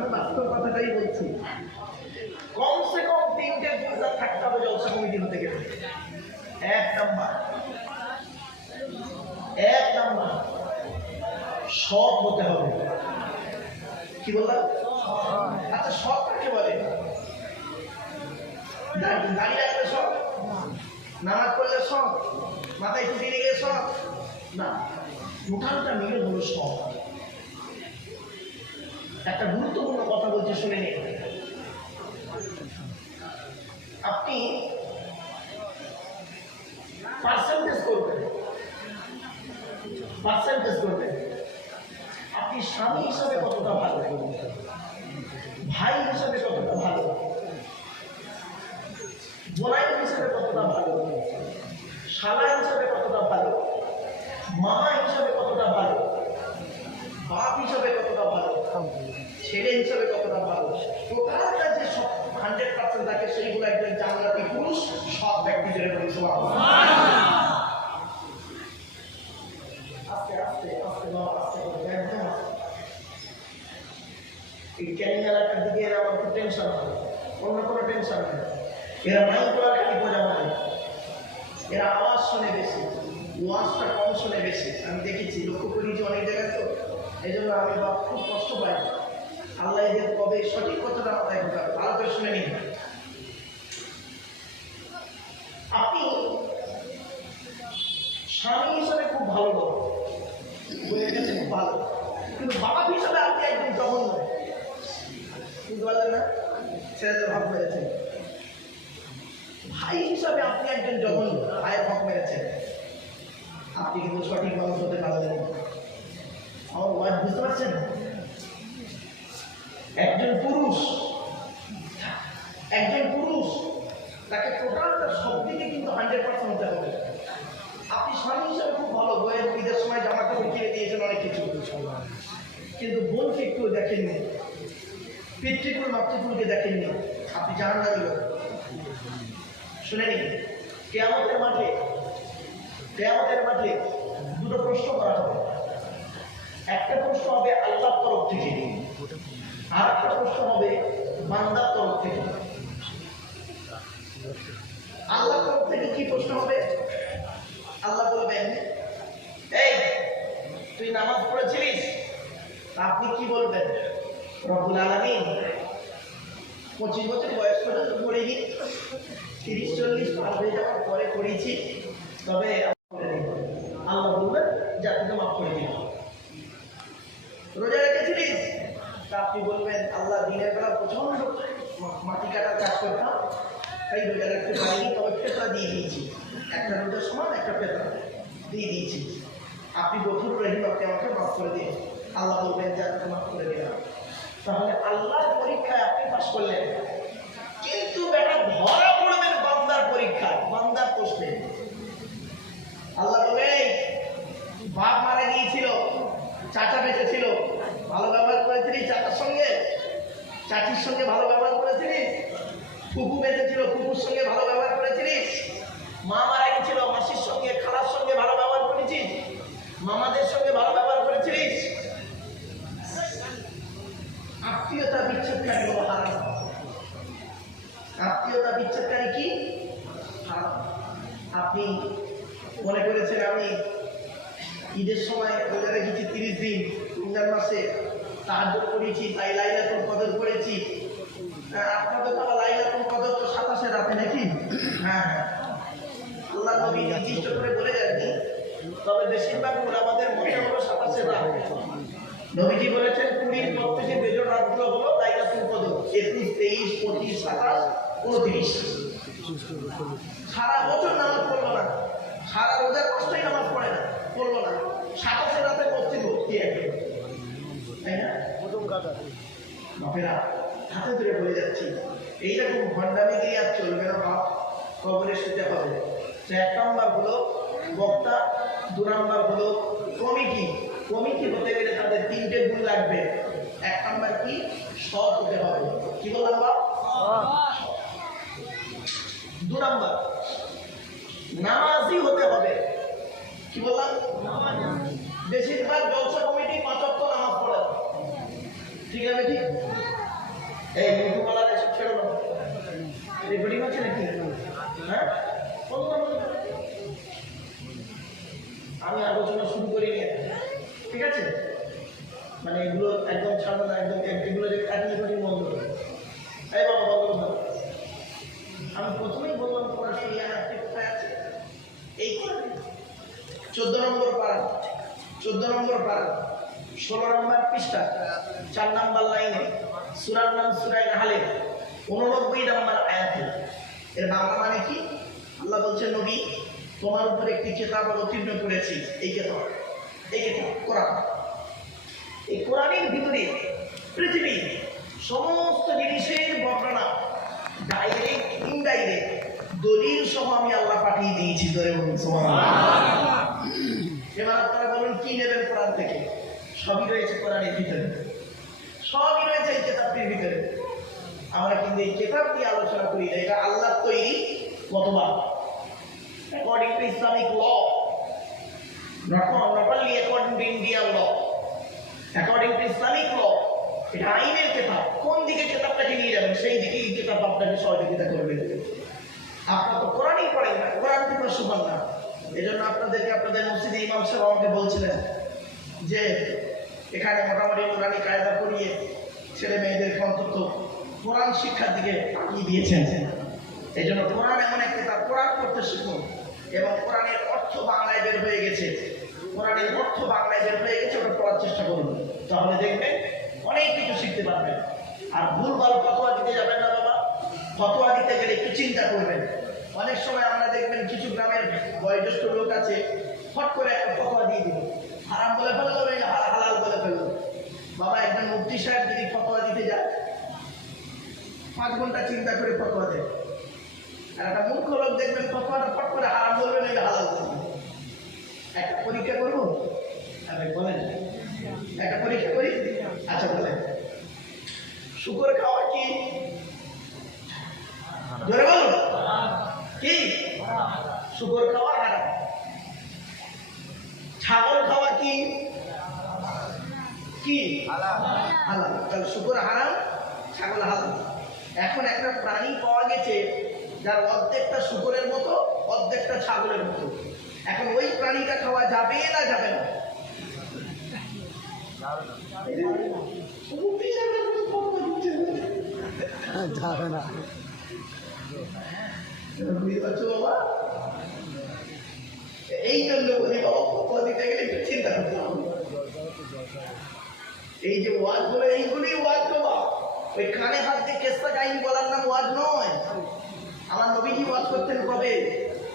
আমি বাস্তব কথাটাই বলছি। কমসে কম 3টে গুণার থাকতে হবে জলসা কমিটি হতে গেলে। এক নাম্বার সৎ হতে হবে। কি বললাম? আচ্ছা, সৎ কাকে বলে? দাঁড়িয়ে রাখলে সৎ, নামাজ পড়লে সৎ, মাথায় টুপি নিয়ে সৎ না, টোটালটা মিলে হলো সৎ। একটা গুরুত্বপূর্ণ কথা বলতে শুনে নিন। আপনি পার্সেন্টেজ করবেন, আপনি স্বামী হিসাবে কতটা ভালো, ভাই হিসাবে কতটা ভালো, বোনাই হিসাবে কতটা ভালো, শালা হিসাবে কতটা ভালো, মামা হিসাবে কতটা ভালো, বাপ হিসাবে কতটা ভালো, ছেলে হিসাবে কতটা ভালো, টোটালটা যে সব 100% থাকে, সেইগুলো একজন জান্নাতি পুরুষ সব ব্যক্তি জেনে বলছে। আস্তে আস্তে আস্তে আস্তে করে একদম এই ক্যানিং এলাকার দিকে এরা আমার খুব টেনশন হয়, অন্য কোনো টেনশন নেই। এরা মাইক্রোর খালি বোঝা মানে, এরা আওয়াজ শোনে বেশি, ওয়াজটা কম শোনে বেশি। আমি দেখেছি, লক্ষ্য করেছি অনেক জায়গায়, তো এই জন্য আমি খুব কষ্ট পাই। আল্লাহ এদের কবে সঠিক কথাটা মাথায় ঢোকাবে, ভালো করে শুনে নিন। আপনি স্বামী হিসাবে খুব ভালো লোক, খুব ভালো, কিন্তু বাবা হিসাবে আপনি একদম জঘন্য। বুঝতে পারলেন না? ছেলেদের ভাব মেরেছেন। ভাই হিসাবে আপনি একজন জঘন্য, ভাইয়ের ভাব মেরেছেন। আপনি কিন্তু সঠিক মানুষ হতে পারলেন। আমার ওয়াইফ বুঝতে পারছেন? একজন পুরুষ তাকে টোটালটা সব দিকে কিন্তু 100% হতে হবে। আপনি স্বামী হিসাবে খুব ভালো, বইয়ের ঈদের সময় জামা কাপড় কিনে দিয়েছেন, অনেক কিছু, কিন্তু বোনকে একটু দেখেননি, পিতৃকুল মাতৃকুলকে দেখেননি, আপনি জাহান্নামী লোক। শুনে নিন, কিয়ামতের মাঠে দুটো প্রশ্ন করা হবে। একটা প্রশ্ন হবে আল্লাহর তরফ থেকে, আর একটা প্রশ্ন হবে বান্দার তরফ থেকে। আল্লাহর তরফ থেকে কি প্রশ্ন হবে? আল্লাহ বলবেন, এই তুই নামাজ পড়েছিলিস? আপনি কি বলবেন? রব্বুল আলামিন, 25 বছর বয়স পর্যন্ত পড়িনি, 30-40 পার হয়ে যাওয়ার পরে পড়েছি, তবে আল্লাহ বলবেন যা তোকে মাফ করে দিন। রোজা রেখেছিলিস? তা আপনি বলবেন, আল্লাহ দিনের বেলা প্রচন্ড মাটি কাটার কাজ করতাম, তাই রোজা রাখতে পারিনি, তবে ফেতরা দিয়ে দিয়েছি, একটা রোজার সমান একটা ফেতরা দিয়ে দিয়েছি। আপনি গফুর রহিম, আপনি আমাকে মাফ করে দিন। আল্লাহ বলবেন যা তোকে মাফ করে দিলাম। তাহলে আল্লাহর পরীক্ষায় আপনি পাস করলেন, কিন্তু বেটা ধরা পড়বেন বান্দার পরীক্ষায়, বান্দার প্রশ্নে। আল্লাহ বলে, বাপ মারা গিয়েছিল, চাচা বেঁচে ছিল, ভালো ব্যবহার করেছিলি চাচার সঙ্গে, চাচির সঙ্গে ভালো ব্যবহার করেছিলিস, ফুফু বেঁচে ছিল, ফুফুর সঙ্গে ভালো ব্যবহার করেছিলিস, মা মারা গেছিল, মাসির সঙ্গে খালার সঙ্গে ভালো ব্যবহার করেছিস, মামাদের সঙ্গে ভালো ব্যবহার করেছিলিস। আত্মীয়তা বিচ্ছেদকারী হলো হারাম। আত্মীয়তা বিচ্ছেদকারী কি? হারাম। আপনি মনে করেছেন আমি ঈদের সময় রোজা রেখেছি 30 দিন, রমজান মাসে তাহাজ্জুদ করেছি, তাই লাইলাতুল কদর করেছি। আপনাদের তো লাইলাতুল কদর তো 27 রাতে নাকি? হ্যাঁ, আল্লাহ নবী নির্দিষ্ট করে বলে যাননি, তবে বেশিরভাগ আমাদের মনে হলো 27 রাত। নবীজি বলেছেন 20 পর থেকে বেজোড় রাতগুলো হলো লাইলাতুল কদর, 21, 23, 25, 27, 29। সারা বছর নামাজ পড়লো না, সারা রোজার কষ্টই নামাজ পড়ে না, পড়লো না, 27 রাতে মসজিদ ভর্তি একদম, তাই না? বাপেরা, হাতে ধরে বলে যাচ্ছি, এইরকম ভণ্ডামি দিয়ে আর চলবে না বাপ, কবরে শুতে হবে। 1 নাম্বার হলো বক্তা, 2 নাম্বার হলো কমিটি হতে গেলে তাদের 3টে গুণ লাগবে। 1 নাম্বার কি? সৎ হতে হবে। কি বললাম বাপ? 2 নাম্বার নামাজি হতে হবে। কি বললাম? বেশিরভাগ জলসা কমিটি 5 ওয়াক্ত নামাজ পড়ে, ঠিক আছে? ঠিক এই মুখমালার এসব ছেড়ো না, রেকর্ডিং আছে নাকি? হ্যাঁ, আমি আলোচনা শুরু করিনি, ঠিক আছে? মানে এগুলো একদম ছাড়বো না, একদম এগুলো রেকর্ডিং বন্ধ করে। এই বাবা বন্ধ করো। আমি প্রথমেই বললাম পড়াশোনা কোথায় আছে? এই 14 নম্বর পারা, 16 নম্বর পৃষ্ঠা, 4 নম্বর লাইনে, সূরার নাম সূরা নাহলের 89 নম্বর আয়াতে। এর বাংলা মানে কি? আল্লাহ বলছেন, নবী তোমার উপর একটি কিতাব অবতীর্ণ করেছি। এই কিতাব কোরআন। এই কোরআনের ভিতরে পৃথিবীর সমস্ত জিনিসের বর্ণনা, ডাইরেক্ট ইনডাইরেক্ট দলিল সহ আমি আল্লাহ পাঠিয়ে দিয়েছি। ধরে বলুন সুবহানাল্লাহ। এবার আপনারা বলুন কি নেবেন কোরআন থেকে? সবই রয়েছে কোরআনের ভিতরে, সবই রয়েছে এই কিতাবটির ভিতরে। আমরা কিন্তু এই কিতাব নিয়ে আলোচনা করি না। এটা আল্লাহর তৈরি মতবাদ, according to Islamic law, not only according to Indian law, according to Islamic law। এটা আইনের কিতাব। কোন দিকে কিতাবটাকে নিয়ে যাবেন সেই দিকে এই কিতাব আপনাকে সহযোগিতা করবে। আপনারা তো কোরআনই পড়েন না, কোরআন থেকে শুনেন না। এই জন্য আপনাদেরকে আপনাদের মসজিদে ইমাম সাহেব আমাকে বলছিলেন যে এখানে মোটামুটি কোরআনি কায়দা করিয়ে ছেলে মেয়েদেরকে অন্তত কোরআন শিক্ষার দিকে তাকিয়ে দিয়েছেন। এই জন্য কোরআন এমন এক কিতাব, কোরআন পড়তে শিখুন। এবং কোরআনের অর্থ বাংলায় বের হয়ে গেছে, কোরআনের অর্থ বাংলায় বের হয়ে গেছে, ওটা পড়ার চেষ্টা করুন। তাহলে দেখবেন অনেক কিছু শিখতে পারবেন। আর ভুলভাল ফতোয়া দিতে যাবেন না বাবা। ফতোয়া দিতে গেলে একটু চিন্তা করবেন। অনেক সময় আমরা দেখবেন কিছু গ্রামের বয়োজ্যেষ্ঠ লোক আছে, ফট করে একটা ফতোয়া দিয়ে দিল, হারাম বলে ফেললো, হালাল বলে ফেললো। বাবা, একজন মুফতি সাহেব যদি ফতোয়া দিতে যায় 5 ঘন্টা চিন্তা করে ফতোয়া দেয়। আর একটা মূর্খ লোক দেখবেন ফতোয়াটা ফট করে হারাম বলবেন, এটা হালাল বলবেন। একটা পরীক্ষা করবো? বলেন, একটা পরীক্ষা করি। আচ্ছা বলেন, শুকর খাওয়া কি? ধরে বলুন কি? শুকর খাওয়া হারাম। ছাগল খাওয়া কি? হালাল। তাহলে শুকর হারাম, ছাগল হালাল। এখন একটা প্রাণী পাওয়া গেছে যার অর্ধেকটা শুকরের মতো, অর্ধেকটা ছাগলের মতো। এখন ওই প্রাণীটা খাওয়া যাবে না যাবে না? যাবে না। এই জন্য বলি বাবা, ফতোয়া দিতে গেলে একটু চিন্তা করতে হবে। এই যে ওয়াজ বলে, এইগুলি ওয়াজ বাবা। ওই কানে হাত দিয়ে কেসা কাহিনী বলার নাম ওয়াজ নয়। আমার নবীজি ওয়াজ করতেন কবে?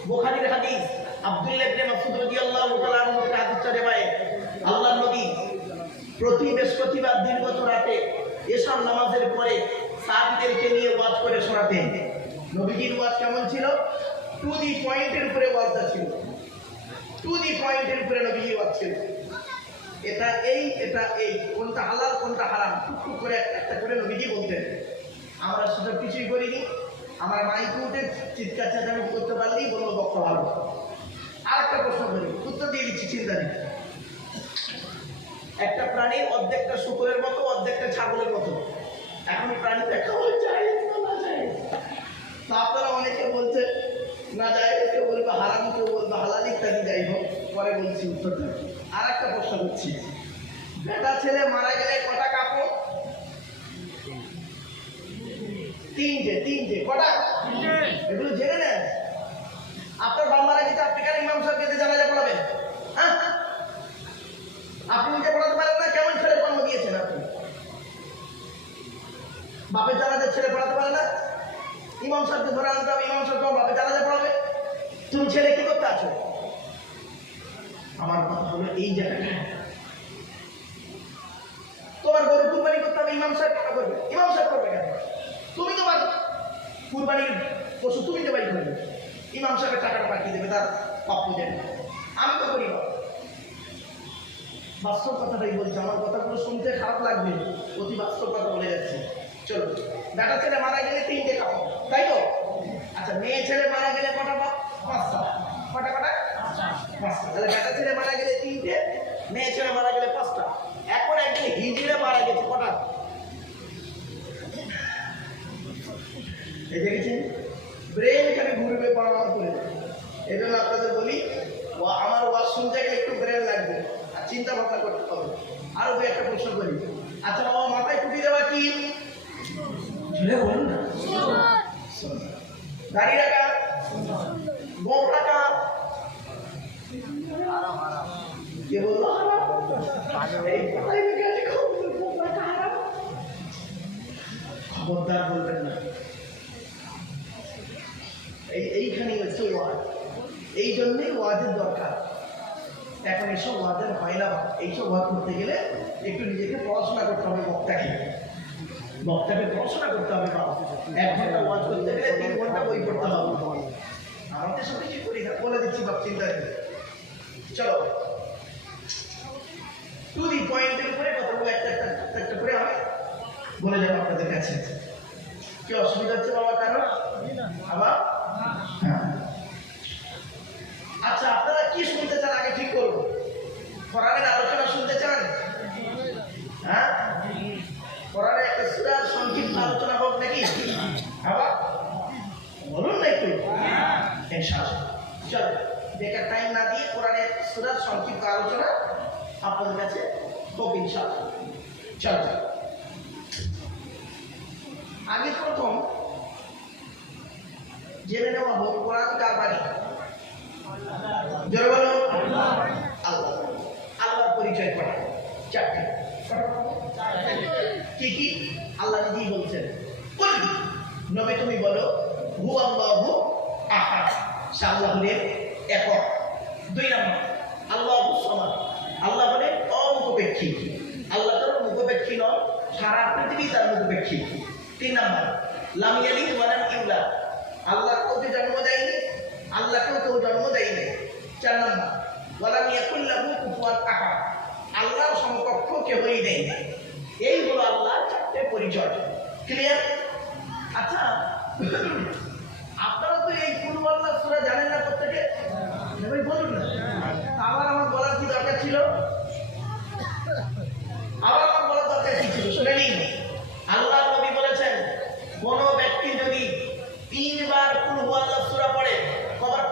বুখারীর হাদিস, আব্দুল্লাহ ইবনে মাসউদ রাদিয়াল্লাহু তাআলা আনহু থেকে হাদিসটা রেওয়ায়েত। আল্লাহর নবী প্রতি বৃহস্পতিবার দিনগত রাতে এশার নামাজের পরে সাহাবীদেরকে নিয়ে ওয়াজ করে শোনাতেন। নবীজির ওয়াজ কেমন ছিল? টু দি পয়েন্টের উপরে ওয়াজটা ছিল, টু দি পয়েন্টের উপরে নবীজি ওয়াজ ছিল। এটা এই, এটা এই, কোনটা হালাল কোনটা হারাম টুকটুক করে একটা করে নবীজি বলতেন। আমরা সেসব কিছুই করিনি। আমার মাইকে উঠে চিৎকার চেঁচামি করতে পারলেই বলবো বক্তা ভালো। আর একটা প্রশ্ন করি, উত্তর দিয়ে দিচ্ছি, চিন্তা নেই। একটা প্রাণীর অর্ধেকটা শুকরের মতো, অর্ধেকটা ছাগলের মতো। এখন প্রাণীটা খাওয়া যায় না যায়? আপনারা অনেকে বলছে না যায়, কেউ বলবে হারাম, কেউ বলবে হালাল, ইত্যাদি। যাই হোক, পরে বলছি উত্তরটা। আর একটা প্রশ্ন করছি, বেটা ছেলে মারা গেলে কটা কাপড়? 3টে। কটা? এগুলো জেনে নেন। আপনার বাবা মারা গেছে, আপনি কেন ইমাম সাহেবকে জানাজা পড়াবেন? হ্যাঁ, আপনি নিজে পড়াতে পারেন না? কেমন ছেলে জন্ম দিয়েছেন আপনি? বাপের জানাজা ছেলে পড়াতে পারে না? ইমাম সাহেবকে ধরে আনতে হবে, ইমাম সাহেব তোমার বাপের জানাজা পড়াবে। তুমি ছেলে কি করতে আছো? আমার কথা হলো এই জায়গাটা, তোমার গরু কুরবানি করতে হবে, ইমাম সাহেব টাকা করবে। ইমাম সাহেব করবে কেন? তুমি তোমার কুরবানির পশু তুমি জবাই করবে, ইমাম সাহেবের টাকাটা পাঠিয়ে দেবে, তার প্রাপ্য দেবে। আমি তো করি না। বাস্তব কথাটাই বলছি। আমার কথাগুলো শুনতে খারাপ লাগবে, অতি বাস্তব কথা বলে যাচ্ছে। চলো, বেটা ছেলে মারা গেলে 3টে কাপড়, তাই তো? আচ্ছা, মেয়ে ছেলে মারা গেলে কটা? 5টা। কটা? 5টা। তাহলে বেটা ছেলে মারা গেলে 3টে, মেয়ে ছেলে মারা গেলে 5টা। এখন একদিন হিজড়ে মারা গেছে, কটা? এই দেখেছেন ব্রেন খালি ঘুরবে পড়াবার করে। এই জন্য আপনাদের বলি আমার ওয়াজ শুনতে গেলে একটু ব্রেন লাগবে আর চিন্তা ভাবনা করতে হবে। আরো দু একটা প্রশ্ন করি। আচ্ছা বাবা, মাথায় টুপি দেওয়া কি? ঝুলে বলুন না। দাড়ি রাখা, গোঁফ রাখা, কে বললো খবরদার বলবেন না। এইখানেই হচ্ছে ওয়াজ। এই জন্যই ওয়াজের দরকার। এখন এইসব ওয়াজের হয় না। এইসব ওয়াজ করতে গেলে একটু নিজেকে পড়াশোনা করতে হবে। বক্তাকে পড়াশোনা করতে হবে। 1 ঘন্টা ওয়াজ করতে গেলে 3 ঘন্টা বই পড়তে হবে। আমাদের সব কিছু করি না, বলে দিচ্ছি বাপ, চিন্তা নেই। চলো টু দি পয়েন্টের উপরে কথাগুলো একটা করে আমি বলে যাবো আপনাদের কাছে। কি অসুবিধা হচ্ছে বাবা কারণ? আবার আচ্ছা, আপনারা কি শুনতে চান আগে ঠিক করবো। কোরআনের আলোচনা শুনতে চান? হ্যাঁ, কোরআনের একটা সূরার সংক্ষিপ্ত আলোচনা হোক নাকি? আবার বলুন না একটু। ইনশাআল্লাহ চলো, বেকার টাইম না দিয়ে কোরআনের সূরার সংক্ষিপ্ত আলোচনা আপনাদের কাছে হোক ইনশাআল্লাহ। চলো, আগে প্রথম জেনে নেওয়া হোক কোরআন কার বাণী। জোরে বলো আল্লাহ। আল্লাহর পরিচয় করা 4টি। কি কি? আল্লাহ নিজেই বলছেন, নবী তুমি বলো হু আল্লাহু আহাদ, আল্লাহ হলেন একক। 2 নম্বর আল্লাহু সামাদ, আল্লাহ হলেন অমুখপেক্ষী। আল্লাহ তার মুখপেক্ষী নয়, সারা পৃথিবী তার মুখপেক্ষী। 3 নম্বর লাম ইয়ালিদ ওয়া লাম ইউলাদ, আল্লাহ কাউকে জন্ম দেয়নি, আল্লাহকেও কেউ জন্ম দেয়নি। 4 নম্বর ওয়া লাম ইয়াকুল লাহু কুফুয়ান আহাদ, আল্লাহর সমকক্ষ কেউই নেই। এই হলো আল্লাহর 4টে পরিচয়। ক্লিয়ার? আচ্ছা, আপনারা তো এই কুল আল্লাহ সূরা জানেন না প্রত্যেকে? ভাই বলুন না। আবার আমার বলার কি দরকার ছিল? শুনে নিন, আল্লাহ নবী বলেছেন কোন ব্যক্তি যদি 3 বার কুল আল্লাহ সূরা পড়ে, কবার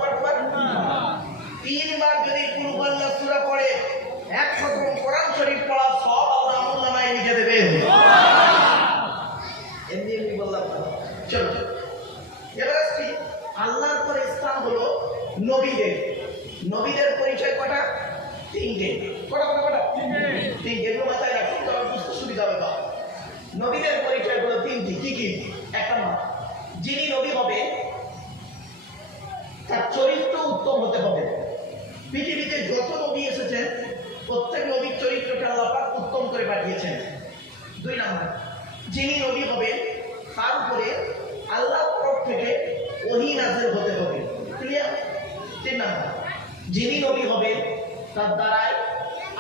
3 বার যদি কুল আল্লাহ সূরা পড়ে, 1 খতম কোরআন শরীফ পড়া সব আল্লাহ আমলনামায় লিখে দেবে। এমনি বললাম। চলো, এবার আসছি আল্লাহর পরে স্থান হলো নবীদের। নবীদের পরিচয় কটা? 3টে। কটা? 3টে। এগুলো মাথায় রাখুন, তবে বুঝতে সুবিধা হবে। নবীদের পরিচয় হলো 3টি। কি কি? 1 নম্বর, যিনি নবী হবে তার চরিত্র উত্তম হতে হবে। পৃথিবীতে যত নবী এসেছেন প্রত্যেক নবীর চরিত্রকে আল্লাহ পাক উত্তম করে পাঠিয়েছেন। 2 নম্বর, যিনি নবী হবে তার উপরে আল্লাহর তরফ থেকে ওহী নাযিল হতে হবে। ক্লিয়ার? 3 নম্বর, যিনি নবী হবে তার দ্বারাই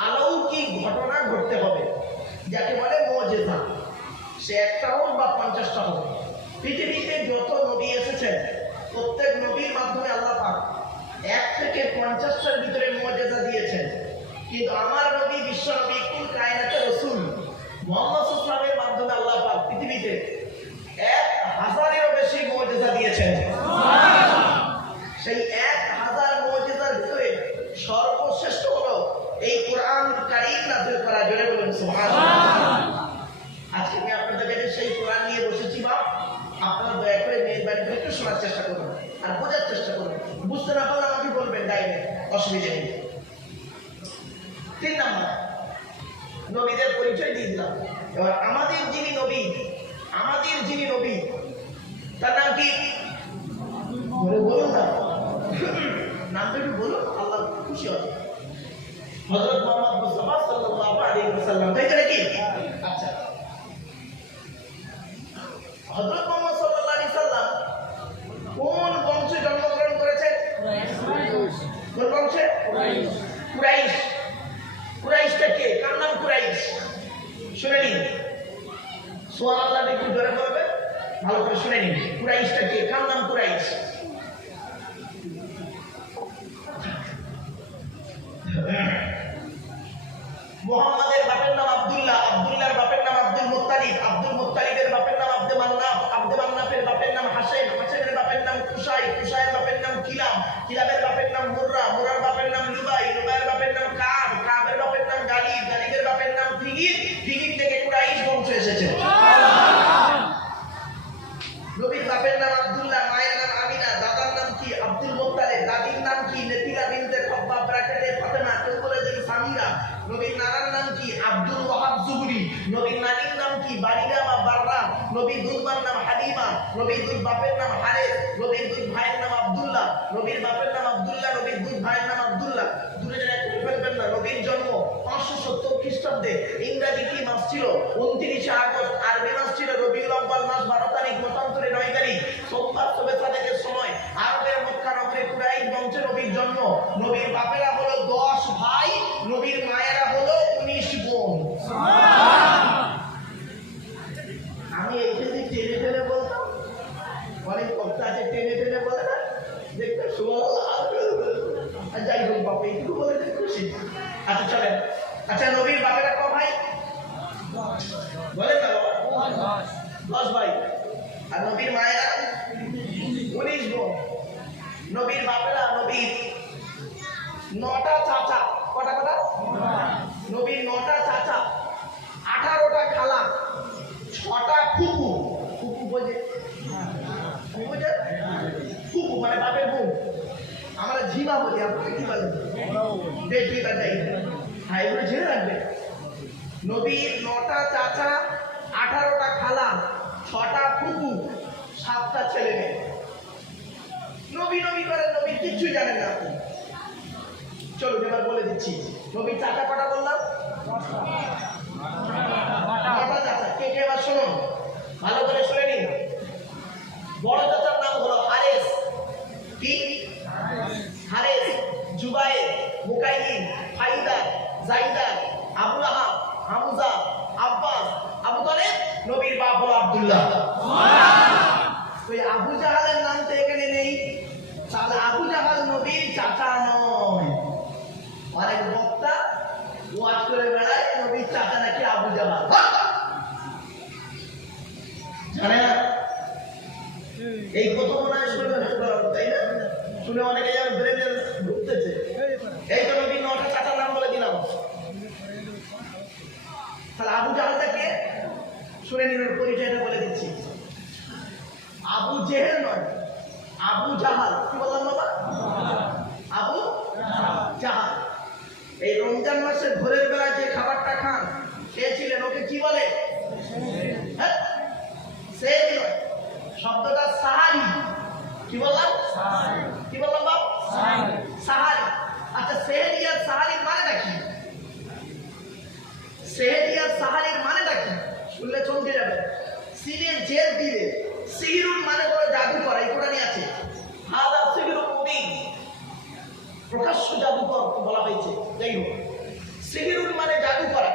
অলৌকিক ঘটনা ঘটতে হবে, যাকে বলে মুজিজা। সে 1টা হোক বা 50টা হোক। পৃথিবীতে যত নবী এসেছেন প্রত্যেক নবীর মাধ্যমে আল্লাহ পাক 1 থেকে 50টার ভিতরে মুজিজা দিয়েছেন। কিন্তু আমার নবী, বিশ্ব নবী, কুল কায়নাতের রাসূল মুহাম্মদ সাল্লাল্লাহু আলাইহি ওয়াসাল্লামের মাধ্যমে আল্লাহ পাক পৃথিবীতে 1000-এরও বেশি মুজিজা দিয়েছেন। সেই 1000 মুজিজার ভিতরে সর্বশ্রেষ্ঠ হলো এই কোরআন কারীম নাযিল করা। জোরে বলুন সুবহানাল্লাহ। আজকে আমি আপনাদের কাছে সেই কোরআন নিয়ে বসেছি। বাপ, আপনারা দয়া করে মেহেরবানি করে একটু শোনার চেষ্টা করুন আর বোঝার চেষ্টা করুন। বুঝতে না পারলে আমাকে বলবেন, ডাইরেক্ট, অসুবিধা নেই। 3 নম্বর, নবীদের পরিচয় দিয়ে দিলাম। এবার আমাদের যিনি নবী তার নাম কি? বলুন না, নামটা একটু বলুন, আল্লাহ খুশি হবে। হযরত মুহাম্মদ মুস্তাফা সাল্লাল্লাহু আলাইহি ওয়াসাল্লাম, তাই তো নাকি? আচ্ছা, হযরত মুহাম্মদ সাল্লাল্লাহু আলাইহি ওয়াসাল্লাম কোন বংশে জন্মগ্রহণ করেছেন? কোন বংশে? কুরাইশ। কুরাইশটা কে? কার নাম কুরাইশ? শুনে নিন, সুবহানাল্লাহ একটু জোরে বলবেন, ভালো করে শুনে নিন। কুরাইশটা কে? কার নাম কুরাইশ? মুহাম্মাদের বাপের নাম আব্দুল্লাহ, আব্দুল্লাহর বাপের নাম আব্দুল মুত্তালিব, আব্দুল মুত্তালিবের বাপের নাম আব্দে মান্নাফ, আব্দে মান্নাফের বাপের নাম হাশেম, নবীর দুধ মার নাম হালিমা, নবীর দুধ বাপের নাম হারেস, নবীর দুধ ভাইয়ের নাম আব্দুল্লাহ, নবীর বাপের নাম আব্দুল্লাহ, নবীর দুধ ভাইয়ের নাম আব্দুল্লাহ। দূরে যেন একটু ফেলবেন না। নবীর জন্ম 570 খ্রিস্টাব্দে। ইংরাজি কি মাস ছিল? 29 আগস্ট। আরবি মাস ছিল রবিউল আউয়াল মাস 12 তারিখ, মতান্তরে 9 তারিখ। সোমবার শবে সাদেকের সময় আরবের মক্কা নগরে কুরাইশ বংশে নবীর জন্ম। নবীর বাপেরা হলো 10 ভাই, নবীর মায়েরা হলো 19 বোন। আমি এইখানে টেনে টেনে বলতাম, অনেক বক্তা আছে টেনে টেনে বলে না, দেখতে যাই হোক বাপে একটু বলে খুশি। আচ্ছা চলেন। আচ্ছা নবীর বাপেরা ক ভাই বলেন না বাবা? 10 ভাই। আর নবীর মায়েরা 19 বোন। নবীর বাপেরা, নবীর 9টা চাচা। কটা কটা? নবীর 9টা চাচা, 18টা খালা, 6টা ফুপু। ফুপু বোঝে? ফুপু মানে বাপের বোন। আমরা ঝিমা বলি, আপনারা কি বলেন? বেশিটা যাই। হ্যাঁ, এগুলো ঝেড়ে রাখবে। নবীর 9টা চাচা, 18টা খালা, 6টা ফুপু, 7টা ছেলে মেয়ে। নবী নবী করেন, নবী কিচ্ছু জানেন না আপনি। চলো এবার বলে দিচ্ছি। নবীর চাচা কটা বললাম? 9টা চাচা। কে কে এবার শুনুন, ভালো করে শুনে নিন। বড় চাচার নাম হলো হারেস। কি? হারেস, জুবায়ের, মুকাইলিন, ফাইদা, জাইদা, আবু লাহাব, হামজা, আব্বাস, আবু তালেব। নবীর বাপ হলো আব্দুল্লাহ। ওই আবু জাহালের নাম তো এখানে নেই, তাহলে আবু জাহাল নবীর চাচা নয়। অনেক বক্তা ওয়াজ করে বেড়ায় নবীর চাচা নাকি আবু জাহাল। জানে না? এই প্রথম মনে হয় শুনে, তাই না? শুনে অনেকে যেন ব্রেনে ঢুকতেছে। এই তো নবীর 9টা চাচার নাম বলে দিলাম। তাহলে আবু জাহালটা কে? শুনে নিন, পরিচয়টা বলে দিচ্ছি। আবু জেহেল নয়, আবু জাহাল। কি বললাম বাবা? আবু জাহাল। এই রমজান মাসে ভোরের বেলা যে খাবারটা খান, খেয়েছিলেন, ওকে কি বলে? হ্যাঁ, সেই নয়, শব্দটা সাহারি। কি বললাম? কি বললাম বাপ? সাহারি। আচ্ছা, সেহরি আর সাহারির মানেটা কি? সেহরি আর সাহারির মানেটা কি শুনলে চমকে যাবে। সিনের জেদ দিলে সিহিরুন মানে হলো জাদু করা। এই কোরআনে আছে হাদা সিহিরুন মুবিন, প্রকাশ্য জাদুকর বলা হয়েছে। যাই হোক, সিহিরুন মানে জাদু করা।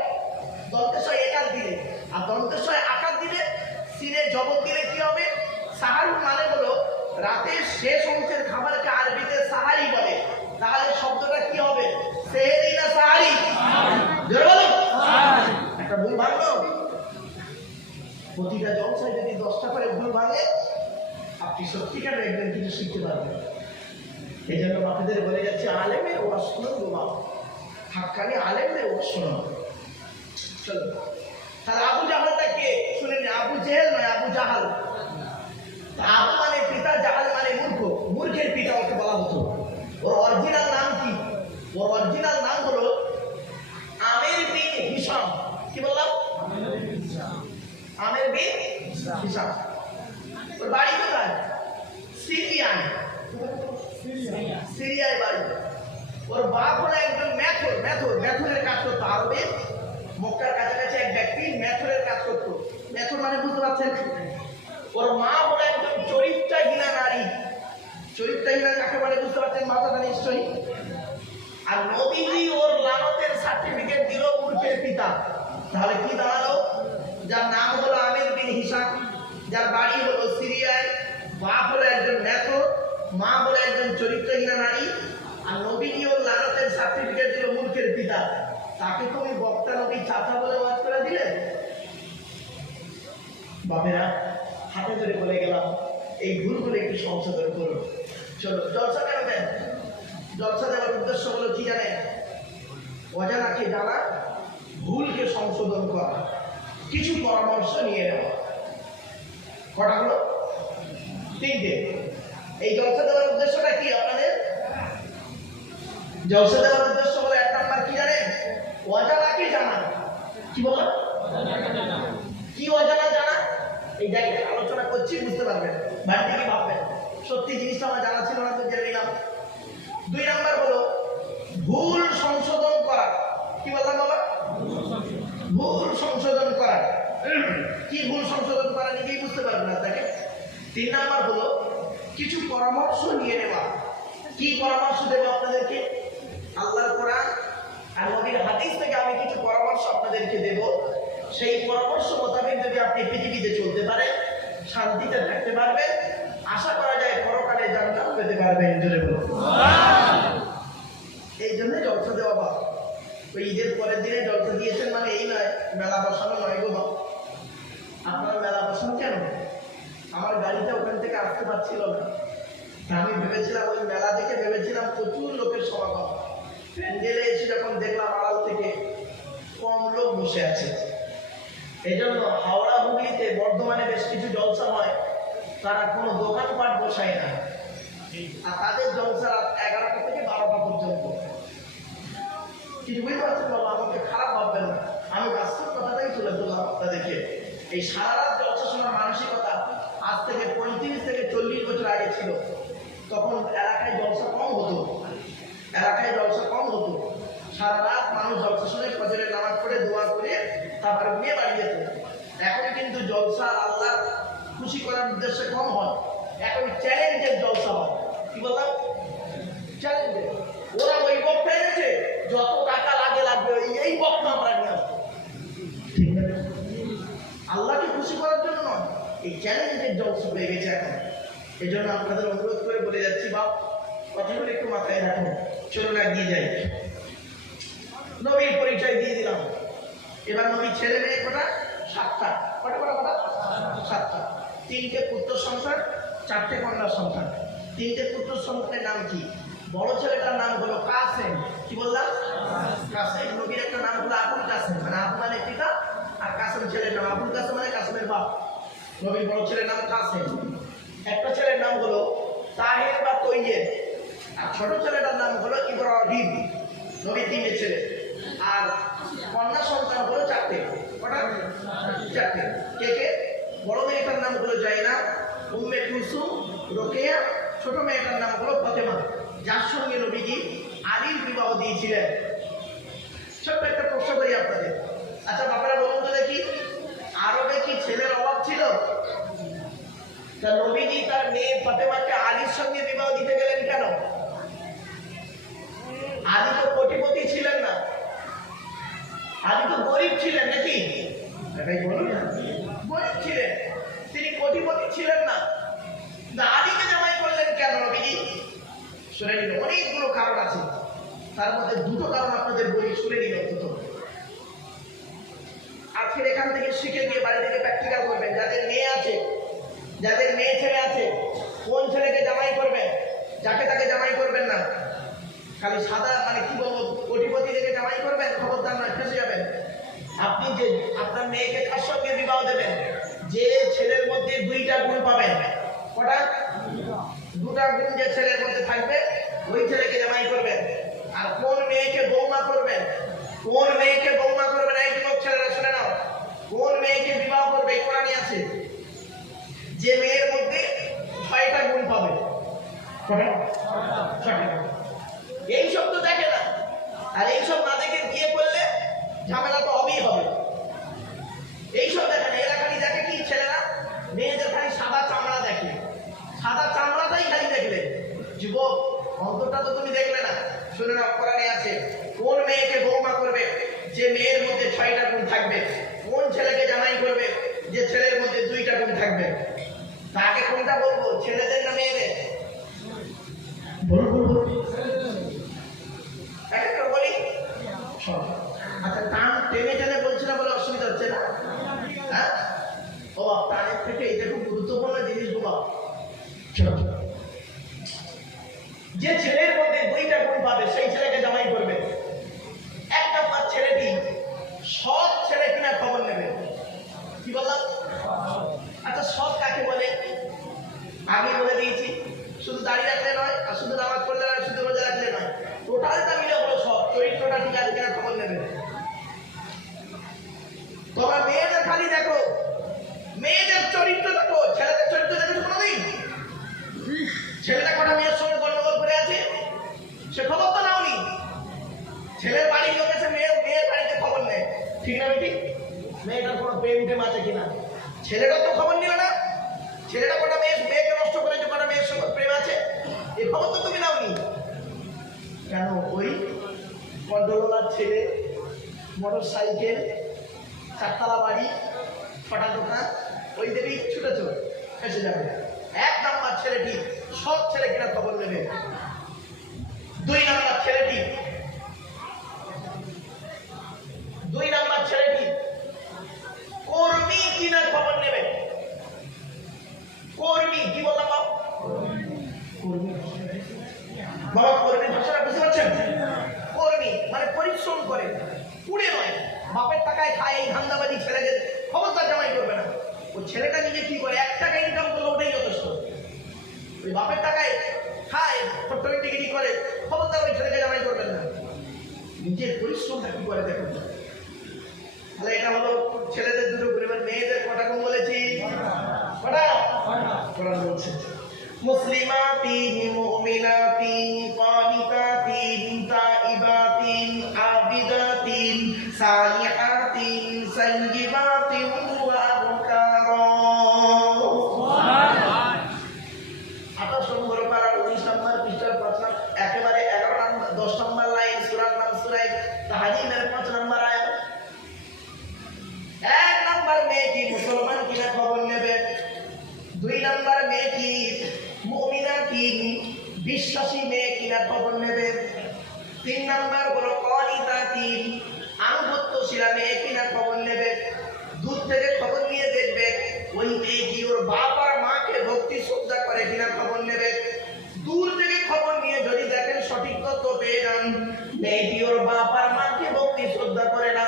দন্তেশয় একাল দিলে আর দন্তেশয় আকার দিলে, সিনে জবর দিলে কি হবে? সাহারুন মানে হলো রাতের শেষ অংশের খাবারকে আরবিতে সাহারি বলে। তাহলে শব্দটা কি হবে? সেহরি না সাহারি? জোরে বলো। একটা ভুল ভাঙলো, প্রতিটা জলসায় যদি 10টা করে ভুল ভাঙে, আপনি সত্যিকার একদিন কিছু শিখতে পারবেন। এই জন্য বাপেদের বলে যাচ্ছে, আলেমের ওয়াজ শুনুন গো বাপ, হাক্কানি আলেমদের ওয়াজ শুনুন। চলো, তাহলে আবু জাহালটা কে শুনেন? আবু জেহেল নয়, আবু জাহাল। আবু মানে পিতা, জাহাল মানে মূর্খ। মূর্খের পিতা ওকে বলা হতো। ওর অরিজিনাল নাম কি? ওর অরিজিনাল নাম হলো আমির বিন হিশাম। কি বললাম? আমির বিন হিশাম। ওর বাড়ি কোথায়? সিরিয়ায়। সিরিয়ায় বাড়ি। ওর বাপ হলো একজন মেথর। মেথরের কাজ করতো আরবে। মক্কার কাছাকাছি এক ব্যক্তি মেথরের কাজ করতো। মেথর মানে বুঝতে পারছেন? ওর মা হলো একজন চরিত্রহীনা নারী। চরিত্রহীনা কাকে বলে বুঝতে পারছেন? মাথাটা নিশ্চয়ই। আর নবীজি ওর লানতের সার্টিফিকেট দিল মূর্খের পিতা। তাহলে কি দাঁড়ালো? যার নাম হলো আমির বিন হিশাম, যার বাড়ি হলো সিরিয়ায়, বাপ হলো একজন মেথর, মা হলো একজন চরিত্রহীনা নারী, আর নবীজি ওর লানতের সার্টিফিকেট দিল মূর্খের পিতা। তাকে তুমি বক্তা নবী চাচা বলে ওয়াজ করে দিলে? বাপেরা, হাতে ধরে বলে গেলাম, এই ভুলগুলো একটু সংশোধন করুন। চলো, জলসা কেন দেন? জলসা দেওয়ার উদ্দেশ্য হলো কি জানেন? অজানাকে জানা, ভুলকে সংশোধন করা, কিছু পরামর্শ নিয়ে নেওয়া। কটা হলো? 3টে। এই জলসা দেওয়ার উদ্দেশ্যটা কি আপনাদের? জলসা দেওয়ার উদ্দেশ্য হলো 1 নাম্বার কি জানেন? অজানাকে জানা। কি বললাম? কি অজানা জানা? এই জায়গায় আলোচনা করছি, বুঝতে পারবেন, বাড়িতে কি ভাববেন। সত্যি জিনিসটা আমার জানা ছিল না, তো জেনে নিলাম। 2 নাম্বার হলো ভুল সংশোধন করা। কি বললাম বাবা? ভুল সংশোধন করা। কি ভুল সংশোধন করা নিজেই বুঝতে পারবেন না তাকে। 3 নাম্বার হলো কিছু পরামর্শ নিয়ে নেওয়া। কি পরামর্শ দেব আপনাদেরকে? আল্লাহর কোরআন আর নবীর হাদিস থেকে আমি কিছু পরামর্শ আপনাদেরকে দেব। সেই পরামর্শ মোতাবেক যদি আপনি পৃথিবীতে চলতে পারেন, শান্তিতে থাকতে পারবেন, আশা করা যায় পরকালে জান্নাত পেতে পারবেন। জোরে বলুন সুবহানাল্লাহ। এই জন্য জলসা দেওয়া বাবা। ওই ঈদের পরের দিনে জলসা দিয়েছেন মানে এই নয় মেলা বসানো নয় গো বাবা। আপনারা মেলা বসান কেন? আমার গাড়িটা ওখান থেকে আসতে পারছিল না। আমি ভেবেছিলাম ওই মেলা দেখে ভেবেছিলাম প্রচুর লোকের সমাগম। প্যান্ডেলে এসে যখন দেখলাম আড়াল থেকে কম লোক বসে আছে। এই জন্য হাওড়া হুগলিতে বর্ধমানে বেশ কিছু জলসা হয়, তারা কোনো দোকানপাট বসায় না, আর তাদের জলসা রাত 11টা থেকে 12টা পর্যন্ত। কিছু বুঝতে পারছেন বাবা? আমাকে খারাপ ভাববেন না, আমি বাস্তব কথাটাই তুলে ধরলাম আপনাদেরকে। এই সারা রাত জলসা শোনার মানসিকতা আজ থেকে 35 থেকে 40 বছর আগে ছিল। তখন এলাকায় জলসা কম হতো, সারা রাত মানুষ জলসা শুনে ফজরের নামাজ পড়ে দোয়া করে তারপরে ঘুমিয়ে বাড়ি যেত। এখন কিন্তু জলসা আল্লাহ খুশি করার উদ্দেশ্যে কম হয়, এখন চ্যালেঞ্জের জলসা হয়। কি বললাম? চ্যালেঞ্জের। ওরা ওই বক্তা এনেছে, যত টাকা লাগবে এই বক্তা আমরা নিয়ে আসবো। ঠিক না? আল্লাহকে খুশি করার জন্য নয়, এই চ্যালেঞ্জের জলসা হয়ে গেছে এখন। এই জন্য আপনাদের অনুরোধ করে বলে যাচ্ছি বাপ, কথাগুলো একটু মাথায় রাখুন। চলুন এগিয়ে যাই। নবীর পরিচয় দিয়ে দিলাম। এবার নবীর ছেলে মেয়ে কটা? 7টা। কটা? 7টা। 3টে পুত্র সন্তান, 4টে কন্যা সন্তান। 3টে পুত্র সন্তানের নাম কি? বড় ছেলেটার নাম হলো কাসেম। কি বললাম? কাসেম। নবীর একটা নাম হলো আবুল কাসেম, মানে আবু মানে পিতা, আর কাসেম ছেলের নাম। আবুল কাসেম মানে কাসেমের বাপ। নবীর বড় ছেলের নাম কাসেম। একটা ছেলের নাম হলো তাহের বা তৈয়েব, আর ছোট ছেলেটার নাম হলো ইব্রাহিম। নবীর 3টে ছেলে, আর কন্যা সন্তান হলো 4টে। কটা? 4টে। কে? বড় মেয়েটার নাম হলো জাইনাব, উম্মে কুলসুম, রোকেয়া। ছোট মেয়েটার নাম হলো ফাতেমা, যার সঙ্গে নবীজি আলীর বিবাহ দিয়েছিলেন। ছোট্ট একটা প্রশ্ন করি আপনাদের। আচ্ছা বাবারা বলুন তো দেখি, আরবে কি ছেলের অভাব ছিল? তা নবীজি তার মেয়ে ফাতেমাকে আলীর সঙ্গে বিবাহ দিতে গেলেন কেন? আলী তো কোটিপতি ছিলেন না, আলী তো গরিব ছিলেন নাকি? বলুন না, গরিব ছিলেন, তিনি কোটিপতি ছিলেন না। আলীকে জামাই করলেন কেন নবীজি? শুনে নিন, অনেকগুলো কারণ আছে, তার মধ্যে 2টো কারণ আপনাদের বলি, শুনে নিন অন্তত। আজকের এখান থেকে শিখে গিয়ে বাড়ি থেকে প্র্যাকটিক্যাল করবেন। যাদের মেয়ে ছেলে আছে, কোন ছেলেকে জামাই করবেন, যাকে তাকে জামাই করবেন না। খালি সাদা মানে কি বলবো, কোটিপতি থেকে জামাই করবেন, খবরদার নয়, ফেসে যাবেন। আপনি যে আপনার মেয়েকে কার সঙ্গে বিবাহ দেবেন, যে ছেলের মধ্যে 2টা গুণ পাবেন। কটা? 2টা গুণ যে ছেলের মধ্যে থাকবে, ওই ছেলেকে জামাই করবেন। আর কোন মেয়েকে বৌমা করবেন, এই যুবক ছেলেরা শুনে নাও, কোন মেয়েকে বিবাহ করবে কোরআনে আছে, যে মেয়ের মধ্যে 6টা গুণ পাবে। এই সব তো দেখে না, আর এইসব না দেখে বিয়ে করলে ঝামেলা তো হবেই হবে। এইসব দেখে না, এরা খালি দেখে কি ছেলেরা, মেয়েদের খালি সাদা চামড়া দেখে, সাদা চামড়াটাই খালি দেখলে। যুবক, অন্তরটা তো তুমি দেখলে না। শুনে নাও, কোরআনে আছে কোন মেয়েকে বৌমা করবে, যে মেয়ের মধ্যে 6টা গুণ থাকবে। কোন ছেলেকে জামাই করবে, যে ছেলের মধ্যে 2টা গুণ থাকবে। তাকে কোনটা বলবো, ছেলেদের না মেয়েদের? বলুন। একটা বলি। আচ্ছা, টেনে বলছি না বলে অসুবিধা হচ্ছে না? হ্যাঁ, ও টানের থেকে এটা খুব গুরুত্বপূর্ণ জিনিস বাবা। যে ছেলের মধ্যে 2টা গুণ পাবে, সেই ছেলেকে জামাই করবে। 1 নাম্বার ছেলেটি সৎ ছেলে কিনা খবর নেবে। কি বললাম? আচ্ছা, সৎ কাকে বলে? আগে বলে দিয়েছি, শুধু দাঁড়িয়ে রাখলে নয়, আর শুধু নামাজ পড়লে নয়, শুধু রোজা রাখলে নয়, টোটালটা মিলে হলো সৎ। চরিত্রটা ঠিক আছে কিনা খবর নেবে। তোমরা মেয়েদের খালি দেখো, মেয়েদের চরিত্র ছেলেটা তো খবর নিল না, ছেলেটা কটা মেয়েকে নষ্ট করেছে, কটা মেয়ের সঙ্গে প্রেম আছে, এ খবর তো তুমি নাওনি কেন? ওই কন্ট্রোলার ছেলে, মোটর সাইকেল, চারতলা বাড়ি, ছটা দোকান, ওই দেবী ছুটেছ এসে যাবে। 1 নাম্বার ছেলেটি সব ছেলে কিনা খবর নেবে। 2 নাম্বার ছেলেটি কর্মী কিনা খবর নেবে। কর্মী কি বললাম বাবা? কর্মী ভাষাটা বুঝতে পারছেন? কর্মী মানে পরিশ্রম করে, কুড়ে নয়। বাপের টাকায় খায় এই ধান্দাবাজি ছেলেদের খবরদার জামাই করবে না। ওই ছেলেটা নিজে কি করে, 1 টাকা ইনকাম করলে ওটাই যথেষ্ট। ওই বাপের টাকায় খায়, ফটোরি টিকিটি করে, খবরদার ওই ছেলেকে জামাই করবেন না। নিজের পরিশ্রমটা কি করে দেখুন। তাহলে এটা হলো ছেলেদের দুটো পরিবার। মেয়েদের কটা কম বলেছি? কটা? কোরআন বলছে মুসলিমাতিন মুমিনাতিন কানিতাতিন তাইবাতিন আবিদাতিন সালিহাতিন সাইয়্যিবাতিন ওয়া আবকারা। 28 নম্বর পারা 19 নম্বর পৃষ্ঠার 5 একেবারে 11 নম্বর 10 নম্বর লাইন সূরার নাম সূরা তাহরিমের 5 নম্বর আয়াত। 1 নম্বর মেয়েটি মুসলমান কিনা খবর নেবে। 2 নম্বর মেয়েটি মুমিনা কি বিশ্বাসী মেয়ে কিনা খবর নেবে। 3 নম্বর হলো কানিতা কি আনুগত্যশীলা মেয়ে কিনা খবর নেবে। দূর থেকে খবর নিয়ে দেখবে ওই মেয়েটি ওর বাপ আর মাকে ভক্তি শ্রদ্ধা করে কিনা খবর নেবে। দূর থেকে খবর নিয়ে যদি দেখেন সঠিক তথ্য পেয়ে যান মেয়েটি ওর বাপ আর মাকে ভক্তি শ্রদ্ধা করে না,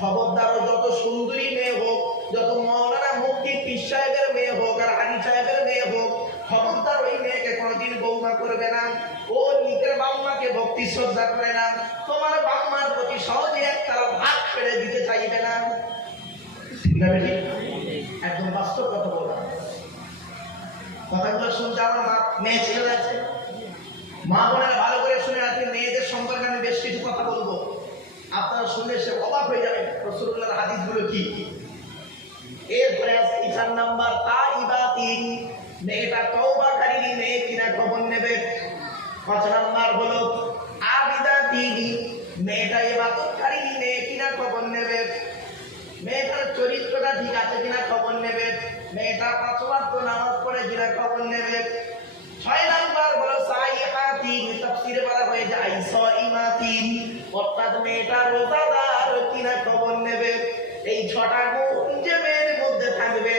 খবরদার যত সুন্দরী মেয়ে হোক, যত মৌলানা মুফতি পীর সাহেবের মেয়ে হোক আর হাজি সাহেবের মেয়ে হোক, খবরদার ওই মেয়েকে কোনোদিন বৌমা করবে না। ও নিজের বাম্মাকে ভক্তি শ্রদ্ধা করে না, তোমার বাম্মার প্রতি সহজে একটা ভাগ ফেলে দিতে চাইবে না। একদম বাস্তব কথা বললাম। কথাগুলো শুনতে আমার মেয়ে ছেলে আছে, মা বোনেরা ভালো করে শুনে রাখবেন। মেয়েদের সম্পর্কে আমি বেশ কিছু কথা বলবো, আপনারা শুনলে সে অবাক হয়ে যাবেন রাসূলুল্লাহর হাদিসগুলো কি। এরপরে আছে 4 নাম্বার তাইবাতিন, মেয়েটা তওবাকারী মেয়ে কিনা খবর নেবে। 5 নাম্বার হলো আবিদাতিন, মেয়েটা ইবাদতকারী মেয়ে কিনা খবর নেবে। মেয়েটার চরিত্রটা ঠিক আছে কিনা খবর নেবে। মেয়েটা 5 ওয়াক্ত নামাজ পড়ে কিনা খবর নেবে। 6 নাম্বার হলো সাইহাতিন, তাফসীরে বলা হয় যে সাইমাতিন, অর্থাৎ মেয়েটা রোজাদার কিনা খবর নেবে। এই 6টা গুণ যে মেয়ের মধ্যে থাকবে,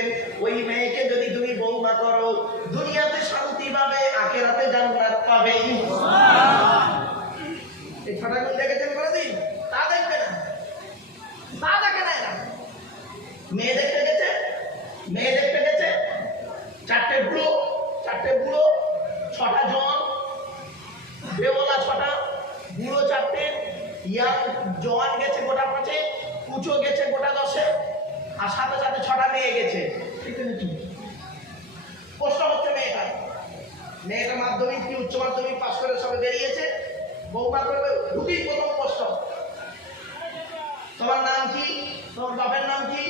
ওই মেয়েকে যদি তুমি বৌমা করো দুনিয়াতে শান্তি পাবে, আখিরাতে জান্নাত পাবে। এই 6টা গুণ দেখেছেন কোনদিন? তা দেখবে না, তা দেখে না। মেয়ে দেখতে গেছে, মেয়ে দেখতে গেছে, 4টে বুড়ো, 6টা জন, বেওয়ালা 6টা, বুড়ো 4টে, ইয়াং জওয়ান গেছে গোটা 5, কুচো গেছে গোটা 10, আর সাথে সাথে 6টা মেয়ে গেছে। প্রশ্ন হচ্ছে মেয়েটা মাধ্যমিক কি উচ্চ মাধ্যমিক পাশ করে সবে বেরিয়েছে, বৌমা করবে। ঢুকি প্রথম প্রশ্ন, তোমার নাম কি? তোমার বাপের নাম কি?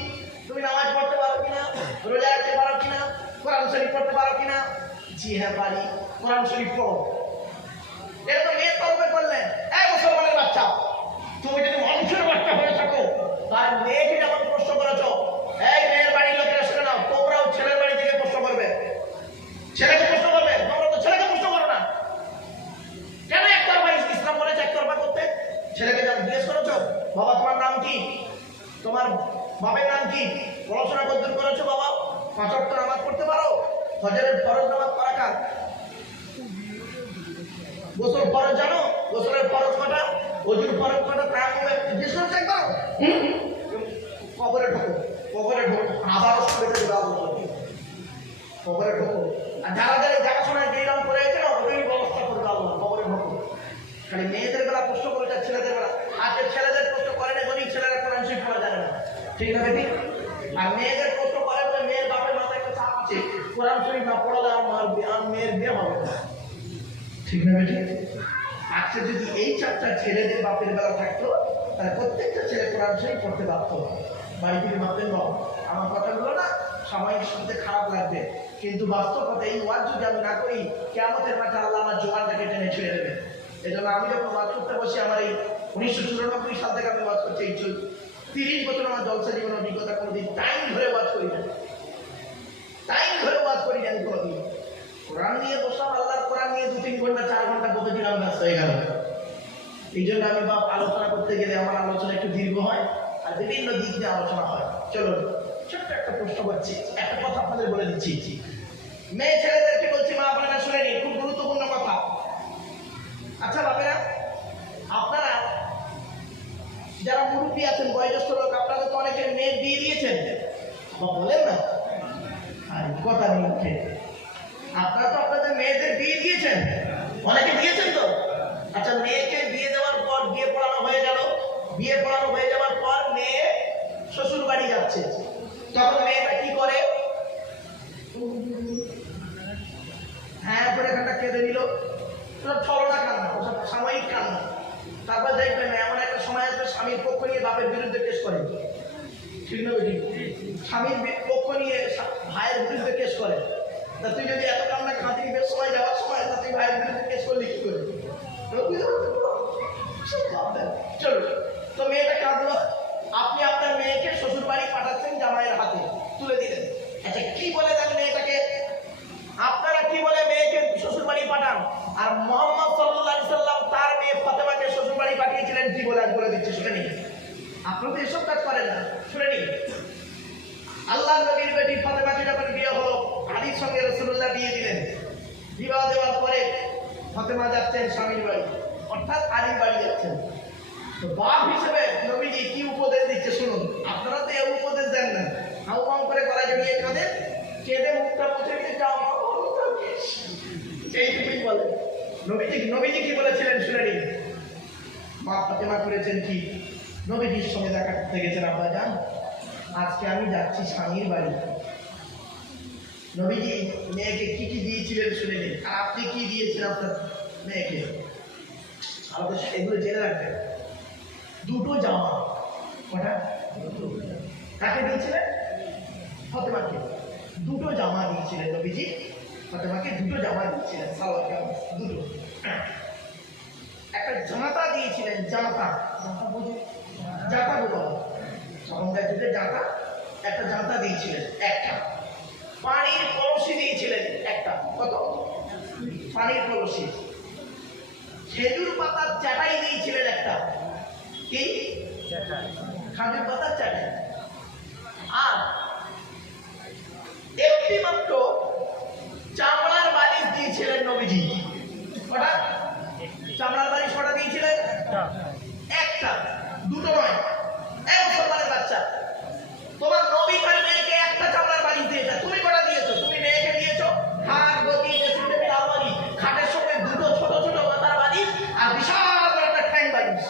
তুমি নামাজ পড়তে পারো কিনা? রোজা রাখতে পারো কিনা? কোরআন শরীফ পড়তে পারো কিনা? জি হ্যাঁ পারি। কোরআন শরীফ পড়ো। এটা তো মেয়ের তরফে করলেন। এই মুসলমানের বাচ্চা, তুমি যদি মানুষের বাচ্চা হয়ে থাকো তার মেয়েকে যেমন প্রশ্ন করেছো, এই মেয়ের বাড়ির লোকেরা শুনে নাও, তোমরাও ছেলের বাড়ি থেকে প্রশ্ন করবে। ছেলেকে প্রশ্ন করবে, তোমরা তো ছেলেকে প্রশ্ন করো না কেন? একতরফা ইসলাম বলেছে একতরফা করতে। ছেলেকে যা জিজ্ঞেস করেছো, বাবা তোমার নাম কি? তোমার বাপের নাম কি? পড়াশোনা কতদূর করেছো বাবা? 5 ওয়াক্ত নামাজ পড়তে পারো? ফজরের ফরজ নামাজ পড়া কার? গোসল ফরজ জানো? গোসলের ফরজ কটা? ওযুর ফরজ কটা? তায়াম্মুমের জিজ্ঞেস করছে একবার? কবরে ঢোকো, কবরে ঢোকো, আবারও শুনতে দেবে আল্লাহ। কবরে ঢোকো, আর যারা যারা দেখাশোনায় যেরকম করে গেছে না ওই ব্যবস্থা করবে আল্লাহ। কবরে ঢোকো। খালি মেয়েদের বেলা প্রশ্ন করেছে, ছেলেদের বেলা আজকে ছেলেদের প্রশ্ন করে না, গরিব ছেলেরা কোরআন শরীফ পড়া জানে না, ঠিক না বেটি? আর মেয়েদের প্রশ্ন করে বলে মেয়ের বাপের মাথায় একটা চাপ আছে, কোরআন শরীফ না পড়ালে আমার মেয়ের বিয়ে হবে না, ঠিক না বেটি? আজকে যদি এই চাপটা ছেলেদের বাপের বেলা থাকতো তাহলে প্রত্যেকটা ছেলে কোরআন শরীফ পড়তে পারত। বাড়ি থেকে ভাবতেন বাবা আমার কথাগুলো না সাময়িক শুনতে খারাপ লাগবে, কিন্তু বাস্তবতা এই ওয়াজ যদি আমি না করি, কিয়ামতের মাঠে আল্লাহ আমার জোয়ানটাকে টেনে ছেড়ে দেবে। এই জন্য আমি যখন ওয়াজ করতে বসি, আমার এই 1994 সাল থেকে আমি ওয়াজ করছি, এই 30 বছর আমার জলসা জীবন অভিজ্ঞতা, কোনোদিন টাইম ধরে ওয়াজ করি না, টাইম ধরে ওয়াজ করি না কোনোদিন। কোরআন নিয়ে বসলাম, আল্লাহর কোরআন নিয়ে 2-3 ঘন্টা 4 ঘন্টা বসে দিলাম, ব্যস্ত হয়ে গেল। এই জন্য আমি বাপ আলোচনা করতে গেলে আমার আলোচনা একটু দীর্ঘ হয়, আর বিভিন্ন দিক নিয়ে আলোচনা হয়। চলো ছোট্ট একটা প্রশ্ন করছি, একটা কথা আপনাদের বলে দিচ্ছি। মেয়ে ছেলেদেরকে বলছি, মা আপনারা শুনে নিন, খুব গুরুত্বপূর্ণ কথা। আচ্ছা বাপেরা, আপনারা যারা মুরব্বী আছেন, বয়োজ্যেষ্ঠ লোক, আপনারা তো অনেকে মেয়ে বিয়ে দিয়েছেন, বলেন না? আর কথা নেই মুখে। আপনারা তো আপনাদের মেয়েদের বিয়ে দিয়েছেন, অনেকে দিয়েছেন তো। আচ্ছা, মেয়েকে বিয়ে দেওয়ার পর, বিয়ে পড়ানো হয়ে গেল, বিয়ে পড়ানো হয়ে যাওয়ার পর মেয়ে শ্বশুর বাড়ি যাচ্ছে, তখন মেয়েটা কি করে? হ্যাঁ করে এখানটা কেঁদে নিল, ছলনা কান্না, ওসব সাময়িক কান্না। তারপর দেখবেন এমন একটা সময় আসবে, স্বামীর পক্ষ নিয়ে বাপের বিরুদ্ধে কেস করে, ঠিক না? স্বামীর পক্ষ নিয়ে ভাইয়ের বিরুদ্ধে কেস করে। তা তুই যদি এত কান্না খাঁতির বেশ সময় যাওয়ার সময়, তা তুই ভাইয়ের বিরুদ্ধে কেস করলি কি করে? চলো, তো মেয়েটা কাঁদলো, আপনি আপনার মেয়েকে শ্বশুর বাড়ি পাঠাচ্ছেন, জামাইয়ের হাতে তুলে দিলেন। আচ্ছা, কি বলে দেন মেয়েটাকে? আপনারা কি বলে মেয়েকে শ্বশুর বাড়ি পাঠান? আর মুহাম্মদ সাল্লাল্লাহু আলাইহি সাল্লাম তার মেয়ে ফাতেমাকে শ্বশুর বাড়ি পাঠিয়েছিলেন কি বলে? বলে দিচ্ছি, শুনে নিন। আপনারা তো এসব কাজ করেন না, শুনে নিন। আল্লাহর নবীর বেটি ফাতেমাকে যখন বিয়ে হলো, আলীর সঙ্গে রাসূলুল্লাহ বিয়ে দিলেন। বিবাহ দেওয়ার পরে ফাতেমা যাচ্ছেন স্বামীর বাড়ি, অর্থাৎ আলীর বাড়ি যাচ্ছেন। তো বাপ হিসেবে নবীজি কি উপদেশ দিচ্ছে শুনুন। আপনারা তো এই উপদেশ দেন না, হাউ মাউ করে গলায় জড়িয়ে কাঁদেন, কেঁদে মুখটা মুছে দিয়ে যাও, এইটুকুই বলেন। নবীজি কি বলেছিলেন শুনে নিন। মা ফাতেমা করেছেন কি? নবীজির সঙ্গে দেখা করতে গেছেন, আব্বা জান আজকে আমি যাচ্ছি স্বামীর বাড়ি। নবীজি মেয়েকে কি কি দিয়েছিলেন শুনে নিন। আর আপনি কি দিয়েছেন আপনার মেয়েকে? আমাদের এগুলো জেনে রাখবেন। 2টো জামা। কটা? কাকে দিয়েছিলেন? ফাতেমাকে 2টো জামা দিয়েছিলেন নবীজি। ফাতেমাকে 2টো জামা দিয়েছিলেন, সালোয়ার কামিজ 2টো। একটা জাঁতা দিয়েছিলেন, জাঁতা বুঝে, জাঁতা বলা তখনকার যুগে জাঁতা, একটা জাঁতা দিয়েছিলেন, একটা পানির কলসি দিয়েছিলেন একটা। কত? পানির কলসি। খেজুর পাতার চাটাই দিয়েছিলেন একটা। কি? খেজুর পাতার চাটাই। আর একটি মাত্র চামড়ার বালিশ দিয়েছিলেন নবীজি। কটা? চামড়ার বালিশ কটা দিয়েছিলেন? একটা, 2টো নয়। এক সম্মানের বাচ্চা, তোমার নবী তার মেয়েকে একটা চামড়ার বালিশ দিয়েছে, তুমি কটা দিয়েছো? তুমি মেয়েকে দিয়েছো খাট, গদি, ড্রেসিং টেবিল, আলমারি, খাটের সঙ্গে 2টো ছোট ছোট মাথার বালিশ আর বিশাল একটা ঠ্যাং বালিশ।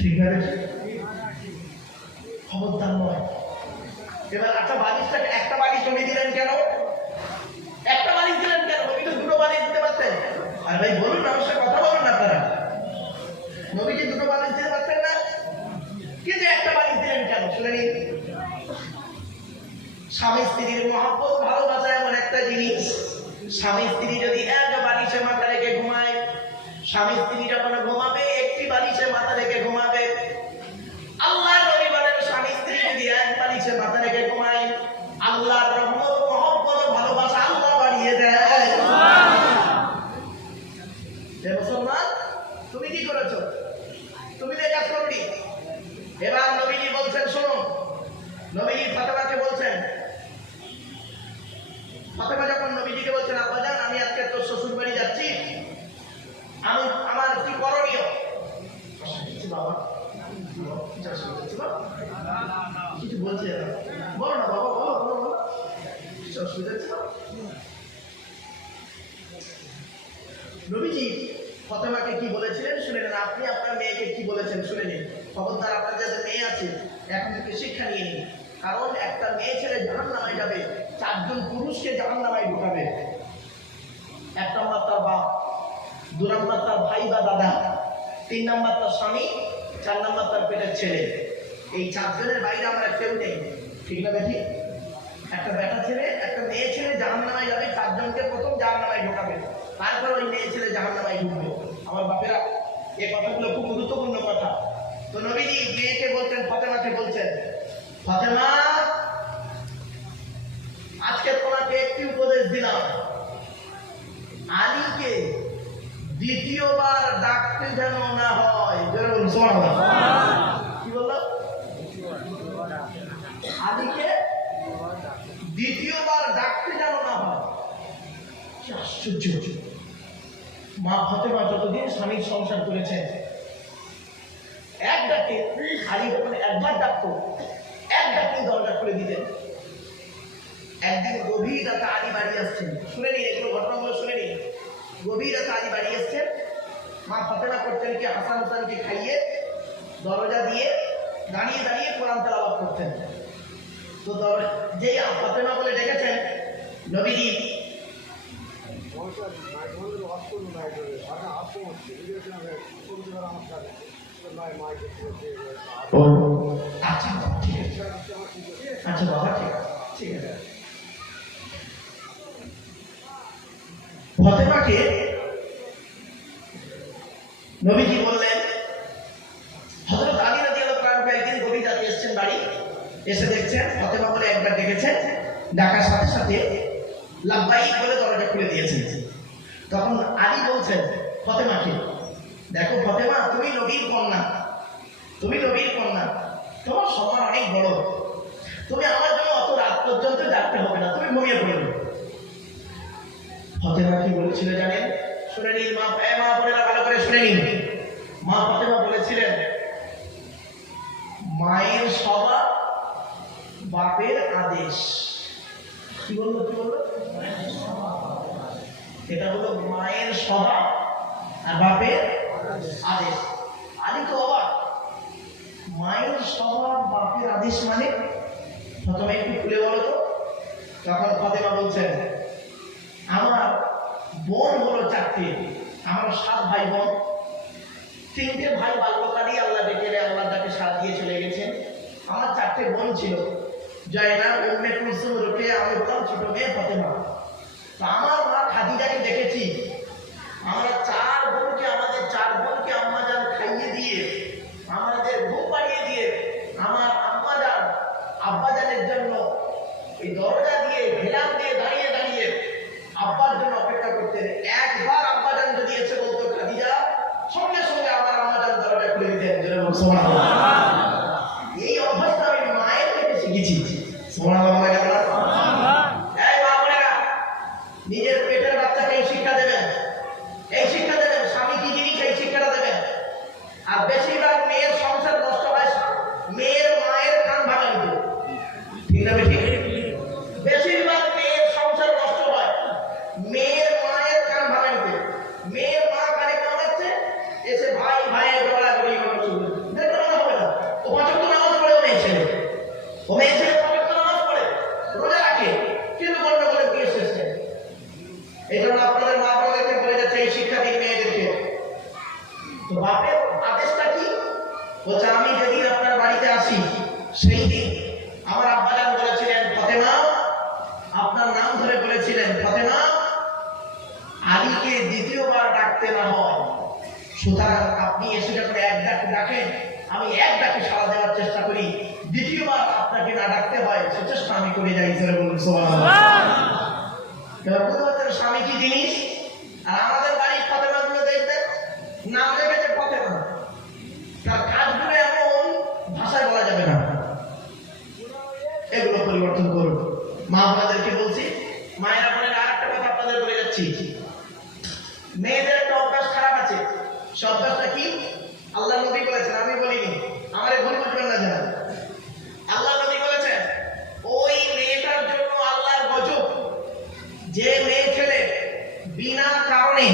ঠিক আছে, খবরদার নয়। এবার একটা বালিশটাকে, একটা বালিশ নবী দিলেন কেন? একটা বালিশ দিলেন কেন? নবী তো 2টো বালিশ দিতে পারতেন। আর ভাই বলুন, আমার সাথে কথা বলুন না আপনারা। নবীজি 2টো বালিশ দিতে পারতেন না, কিন্তু একটা বালিশ দিলেন কেন শুনে নিন। স্বামী স্ত্রীর মহব্বত, ভালোবাসা এমন একটা জিনিস, স্বামী স্ত্রী যদি এক বালিশে মাথা রেখে ঘুমায়, স্বামী স্ত্রী যখন ঘুমাবে একটি বালিশে মাথা রেখে ঘুমাবে। আল্লাহর নবী বলেন, স্বামী স্ত্রী যদি এক বালিশে মাথা রেখে ঘুমায়, আল্লাহর রহমত, মহব্বত, ভালোবাসা আল্লাহ বাড়িয়ে দেয়। মুসলমান, তুমি কি করেছো? তুমি তো কাজ করবি। এবার নবীজি বলছেন শুনুন। নবীজি ফাতেমাকে বলছেন, ফাতেমা যখন নবীজিকে বলছেন, আব্বা জান আমি আজকে তোর শ্বশুর বাড়ি যাচ্ছি, আমার কি করণীয়? বাবা কিছু বলছে, বলো না বাবা, বলো বলো বলো, কিছু অসুবিধা ছিল? নবীজি ফাতেমাকে কি বলেছিলেন শুনে নিন। আপনি আপনার মেয়েকে কি বলেছেন শুনে নিন। খবরদার, আপনার যাদের মেয়ে আছে এখন থেকে শিক্ষা নিয়ে নিন। কারণ একটা মেয়ে ছেলে জাহান্নামে যাবে, 4 জন পুরুষকে জাহান্নামে ঢুকাবে। 1 নম্বর তার বাপ, 2 নম্বর তার ভাই বা দাদা, 3 নম্বর তার স্বামী, 4 নম্বর তার পেটের ছেলে। এই 4 জনের বাইরে আমরা কেউ নেই, ঠিক না বেঠি? একটা বেটা ছেলে একটা মেয়ে ছেলে জাহান্নামে যাবে, 4 জনকে প্রথম জাহান্নামে ঢোকাবে, তারপর ওই মেয়ে ছেলে জাহান্নামে ঢুকবে। আমার বাপেরা, এই কথাগুলো খুব গুরুত্বপূর্ণ কথা। তো নবীজি মেয়েকে বলছেন, ফাতেমাকে বলছেন, ফাতেমা আজকে তোমাকে একটি উপদেশ দিলাম, আলীকে দ্বিতীয়বার ডাকতে যেন না হয়। কি বললো? আলীকে দ্বিতীয়বার ডাকতে যেন না হয়। কি আশ্চর্য! মা ফাতেমা যতদিন স্বামীর সংসার করেছেন, এক ডাকে আলী যখন একবার ডাকতো, এক ডাকে দরজা খুলে দিতেন। একদিন গভীর রাতে আলী বাড়ি আসছেন, শুনে নিন এগুলো, ঘটনাগুলো শুনে নিন। গভীর রাতে আলী বাড়ি আসছেন, মা ফাতেমা করতেন কি হাসান হুসাইনকে খাইয়ে দরজা দিয়ে দাঁড়িয়ে দাঁড়িয়ে কোরআন তেলাওয়াত করতেন। তো যেই ফাতেমা বলে ডেকেছেন, নবীজি আচ্ছা ঠিক আছে, আচ্ছা বাবা ঠিক আছে, ঠিক আছে। ফাতেমাকে নবীজি বললেন, হযরত আলী রাদিয়াল্লাহু তাআলা একদিন গভীর রাতে এসেছেন বাড়ি, এসে দেখছেন ফাতেমা বলে একবার ডেকেছেন, ডাকার সাথে সাথে লাব্বাইক বলে দরজা খুলে দিয়েছেন। তখন আলী বলছেন ফাতেমাকে, দেখো ফাতেমা, তুমি নবীর কন্যা, তুমি নবীর কন্যা, তোমার সম্মান অনেক বড়, তুমি আমার জন্য অত রাত পর্যন্ত ডাকতে হবে না, তুমি ঘুমিয়ে পড়বে। ফাতেমা কি বলেছিল জানেন? শুনে নিন মা, মা বোনেরা ভালো করে শুনে নিন। মা ফাতেমা বলেছিলেন, মায়ের স্বভাব বাপের আদেশ। কি বললো? কি বললো? এটা হলো মায়ের স্বভাব আর বাপের আদেশ। আলী তো অবাক, মায়ের স্বভাব বাপের আদেশ মানে? প্রথমে একটু খুলে বলো তো। তখন ফাতেমা বলছেন, আমার বোন হলো 4টে, আমার 7 ভাই বোন, 3টে ভাই বাল্যকালেই আল্লাহ ডেকে আল্লাহ তাকে সাথ দিয়ে চলে গেছেন। আমার 4টে বোন ছিল, জয়নাব, উম্মে কুলসুম, রোকেয়া, আমি হলাম ছোট মেয়ে ফাতেমা। তো আমার মা খাদিজাকে দেখেছি, আমরা 4 বোনকে, আমাদের 4 বোনকে আম্মাজান খাইয়ে দিয়ে, আমাদের ঘুম পাড়িয়ে দিয়ে, আমার আম্মাজান আব্বাজানের জন্য এই দরজা দিয়ে ঘেরাম দিয়ে দাঁড়িয়ে দাঁড়িয়ে আব্বার জন্য অপেক্ষা করতেন। একবার আব্বাজান যদি এসে বলতো খাদিজা, সঙ্গে সঙ্গে আমার আম্মাজান দরজা খুলে দিতেন। সুবহানাল্লাহ। এই অভ্যাসটা আমি মায়ের থেকে শিখেছি। সুবহানাল্লাহ। এই মা বোনেরা, নিজের পেটের বাচ্চাকে এই শিক্ষা দেবেন, এই শিক্ষা দেবেন, স্বামী কি জিনিস এই শিক্ষাটা দেবেন। আর বেশিরভাগ মেয়ের সংসার নষ্ট হয় মেয়ের মায়ের কান ভাঙানিতে, ঠিক না বেশি? বেশিরভাগ মেয়ের সংসার নষ্ট হয় মেয়ের মায়ের কান ভাঙানিতে। মেয়ের মা কানে কামাচ্ছে, এসে ভাই ভাইয়ের দৌড়াদৌড়ি করা শুরু করে। দেখতে হবে না, ও 5 ওয়াক্ত নামাজ পড়ে, ও মেয়ে ছেলে, ও মেয়ে ছেলে 5 ওয়াক্ত নামাজ পড়ে, রোজা রাখে, কিন্তু গন্ডগোলের বিয়ে শেষে। এই জন্য আপনাদের মা বাবাদেরকে বলে যাচ্ছে, এই শিক্ষা দিন মেয়েদেরকে। তো বাপের আদেশটা কি? বলছে, আমি যেদিন আপনার বাড়িতে আসি সেই দিন আমার আব্বাজান বলেছিলেন, ফাতেমা, আপনার নাম ধরে বলেছিলেন, ফাতেমা, আলীকে দ্বিতীয়বার ডাকতে না হয়। সুতরাং আপনি এসে যখন এক ডাক ডাকেন, আমি এক ডাকে সাড়া দেওয়ার চেষ্টা করি, দ্বিতীয়বার আপনাকে না ডাকতে হয় সে চেষ্টা আমি করে যাই। বলুন সুবহানাল্লাহ। স্বামী কি জিনিস? আর আমাদের বাড়ির ফাতেমা গুলো দেখবেন নাম রেখেছে ফাতেমা, তার কাজগুলো এমন ভাষায় বলা যাবে না। এগুলো পরিবর্তন করুন। মা বোনেদেরকে বলছি, মায়েরা বোনেরা, আরেকটা কথা আপনাদের বলে যাচ্ছি, মেয়েদের একটা অভ্যাস খারাপ আছে। সে অভ্যাসটা কি? আল্লাহ নবী বলেছেন, আমি বলিনি, আমার ভুল বুঝবেন না যেন। আল্লাহ নবী বলেছেন, ওই মেয়েটার জন্য আল্লাহর গজব, যে মেয়ে ছেলে বিনা কারণে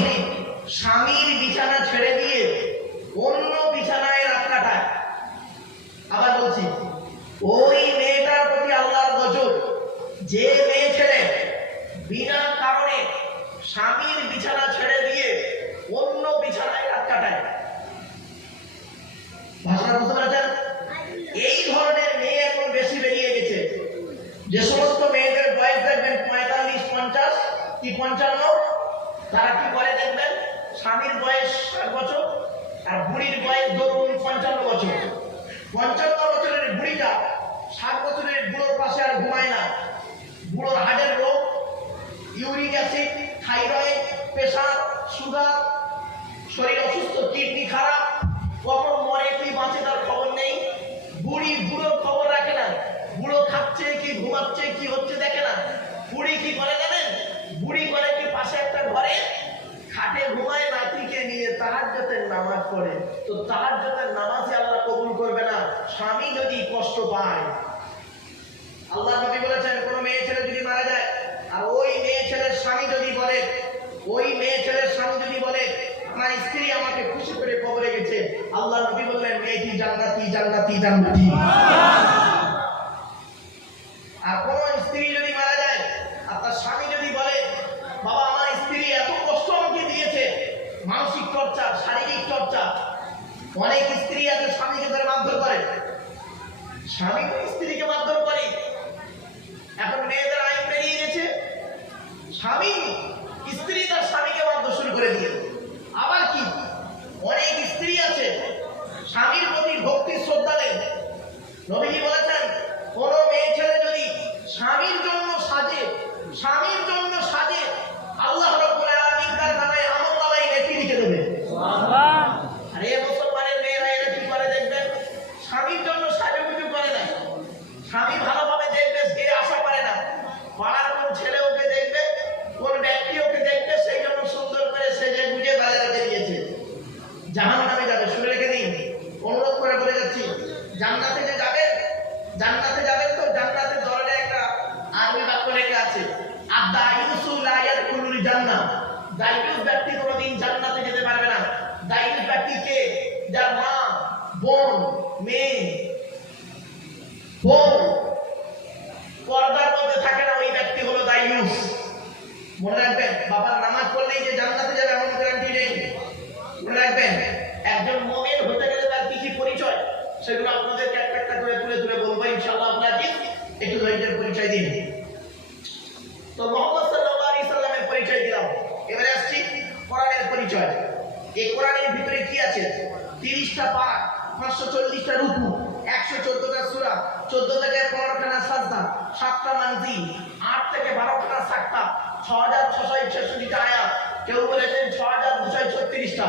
স্বামীর বিছানা ছেড়ে দিয়ে অন্য বিছানায় রাত কাটায়। আবার বলছি, ওই মেয়েটার প্রতি আল্লাহর গজব, যে মেয়ে ছেলে বিনা কারণে স্বামীর বিছানা ছেড়ে দিয়ে অন্য বিছানায় রাত কাটায়। ভাষা 55, তারা কি করে দেখবেন, স্বামীর বয়স 60 বছর আর বুড়ির বয়স ধরুন 55 বছর। 55 বছরের বুড়িটা 60 বছরের বুড়োর পাশে আর ঘুমায় না। বুড়োর হার্টের রোগ, uric acid, thyroid, pressure, sugar, শরীর অসুস্থ, কিডনি খারাপ, কখন মরে কি বাঁচে তার খবর নেই। বুড়ি বুড়োর খবর রাখে না, বুড়ো খাচ্ছে কি ঘুমাচ্ছে কি হচ্ছে দেখে না। বুড়ি কি করে জানেন, বুড়ি করে কি পাশে একটা ঘরে খাটে ঘুমায় নাতিকে নিয়ে তাহাজ্জুদের নামাজ পড়ে। তো তাহাজ্জুদের নামাজে আল্লাহ কবুল করবে না স্বামী যদি কষ্ট পায়। আল্লাহ নবী বলেছেন, কোন মেয়ে ছেলে যদি মারা যায় আর ওই মেয়ে ছেলের স্বামী যদি বলে, ওই মেয়ে ছেলের স্বামী যদি বলে আমার স্ত্রী আমাকে খুশি করে কবরে গেছে, আল্লাহ নবী বললেন মেয়েটি জান্নাতি জান্নাতি জান্নাতি। আর কোন স্ত্রী যদি মারা যায় আর তার স্বামী যদি বলে বাবা আমার স্ত্রী এত কষ্ট আমাকে দিয়েছে, মানসিক টর্চার, শারীরিক টর্চার। অনেক স্ত্রী আছে স্বামীকে ধরে মারধর করে, স্বামী তো স্ত্রীকে মারধর করে। এখন মেয়েদের আইন বেরিয়ে গেছে, স্বামী স্ত্রী তার স্বামীকে মারধর শুরু করে দিয়ে। আবার কি অনেক স্ত্রী আছে স্বামীর প্রতি ভক্তি শ্রদ্ধা নেই। নবীজি বলেছেন কোন মেয়ে ছেলে যদি স্বামীর জন্য সাজে, স্বামীর জন্য সাজে, আল্লাহ রাব্বুল আলামিন তার নামে আমলনামায় নেকি লিখে দেবে। সুবহানাল্লাহ। আর এই মুসলমানের মেয়েরা এটা কি করে দেখবেন, স্বামীর জন্য সাজুগুজু করে না, স্বামী ভালোভাবে দেখবে সে আশা করে না। পাড়ার কোন ছেলে ওকে দেখবে, কোন ব্যক্তি ওকে দেখবে, সেই জন্য সুন্দর করে সেজে গুজে বাজারে বেরিয়েছে, জাহান্নামে যাবে। শুনে রেখে দিন, অনুরোধ করে বলে যাচ্ছি, জান্নাতে যে যাবেন, জান্নাতে যাবেন তো জান্নাতের দরজায় একটা আরবি বাক্য লেখা আছে, আদ-দায়ুসু লা ইয়াদখুলুল জান্নাহ। দায়ুস ব্যক্তি কোনোদিন জান্নাতে যেতে পারবে না। দায়ুস ব্যক্তি কে? যার মা, বোন, মেয়ে, বউ পর্দার মধ্যে থাকে না, ওই ব্যক্তি হলো দায়ুস। মনে রাখবেন, বাবার নামাজ পড়লেই যে জান্নাতে যাবে এমন গ্যারান্টি নেই। মনে রাখবেন, একজন মুমিন হতে গেলে তার কি কি পরিচয়, সেগুলো আপনাদেরকে একটা একটা করে তুলে তুলে বলবো ইনশাআল্লাহ। আপনারা একটু ধৈর্যের পরিচয় দিন। তো মুহাম্মদ সাল্লাল্লাহু আলাইহি সাল্লামের পরিচয় দিলাম, এবারে আসছি কোরআনের পরিচয়। এই কোরআনের ভিতরে কি আছে? 30টা পারা, 540টা রুকু, 114টা সূরা, 14 থেকে 15খানা সাজদা, 7টা মানজিল, 8 থেকে 12খানা সাক্তা, 6666টা আয়াত, কেউ বলেছেন 6236টা,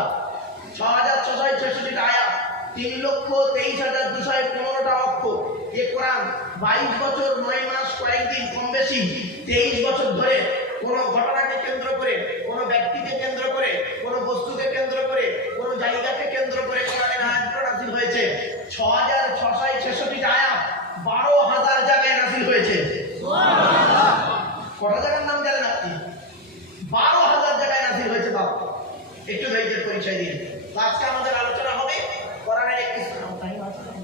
6666টা আয়াত, 3,23,215টা অক্ষর। এই কোরআন 22 বছর 9 মাস কয়েকদিন কম বেশি 23 বছর ধরে কোন ঘটনাকে কেন্দ্র করে, কোন ব্যক্তিকে কেন্দ্র করে, কোন বস্তুকে কেন্দ্র করে, কোন জায়গাকে কেন্দ্র করে কোরআনের আয়াতগুলো নাযিল হয়েছে। 6666টা আয়াত 12,000 জায়গায় নাযিল হয়েছে। সুবহানাল্লাহ। কটা জায়গার নাম জানেন আপনি? 12,000 জায়গায় নাযিল হয়েছে। বাবা একটু ধৈর্যের পরিচয় দিন। আজকে আমাদের আলোচনা হবে কোরআনের একটি টাইম আছে নাকি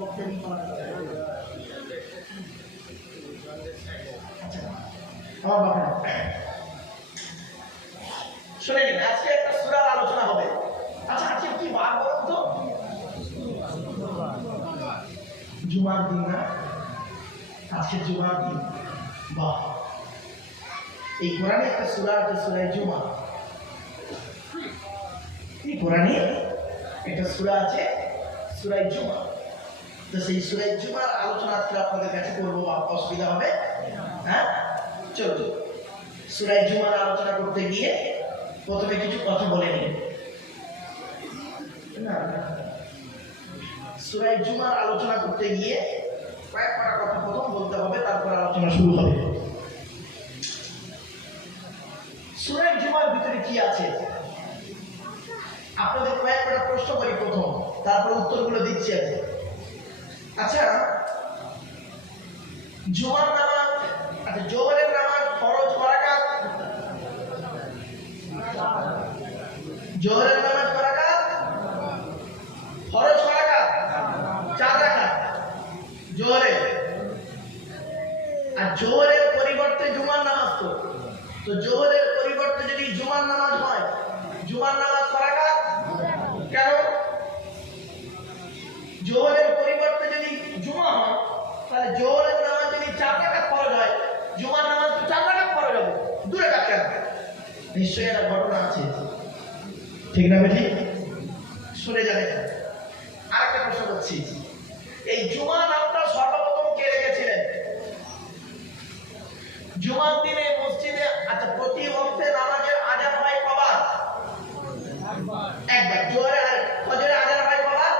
বক্তব্য পাওয়া যাবে। শুনে নিন, আজকে একটা সূরার আলোচনা হবে। আচ্ছা আজকে কি বার বলুন তো? জুমার দিন না? আজকে জুমার দিন। বাহ, এই কোরআনে একটা সূরা আছে, সূরা জুমা। এই কোরআনে একটা সূরা আছে, সূরা জুমা। তো সেই সূরা জুমার আলোচনা আজকে আপনাদের কাছে করবো, অসুবিধা হবে? হ্যাঁ, চলুন। সূরা জুমার আলোচনা করতে গিয়ে প্রথমে কিছু কথা বলে নিন। সূরা জুমার আলোচনা করতে গিয়ে কয়েকটা কথা প্রথম বলতে হবে, তারপর আলোচনা শুরু হবে। সূরা জুমার ভিতরে কি আছে আপনাদের কয়েকটা প্রশ্ন করি প্রথম, তারপর উত্তরগুলো দিচ্ছি আমি। আচ্ছা, জুমার নামাজ, আচ্ছা জোহরের নামাজ ফরজ কয় রাকাত? জোহরের নামাজ কয় রাকাত? ফরজ কয় রাকাত? 4 রাকাত জোহরে। আর জোহরের পরিবর্তে জুমার নামাজ, তো জোহরের পরিবর্তে যদি জুমার নামাজ হয়, জুমার নামাজ কয় রাকাত? কেন? জোহরের পরিবর্তে যদি জুমা হয়, তাহলে জোহরের নামাজ যদি 4 রাকাত ফরজ হয়, জুমার নামাজ তো 4 রাকাত ফরজ নিশ্চয়ই একটা ঘটনা আছে, ঠিক না বেটি? শুনে যাবে। আরেকটা প্রশ্ন করছি, এই জুমা নামটা সর্বপ্রথম কে রেখেছিলেন? জুমার দিনে মসজিদে আচ্ছা প্রতি ওয়াক্তে নামাজের আযান হয় কবার? একবার। জোহরে আর ফজরের আযান হয় কবার?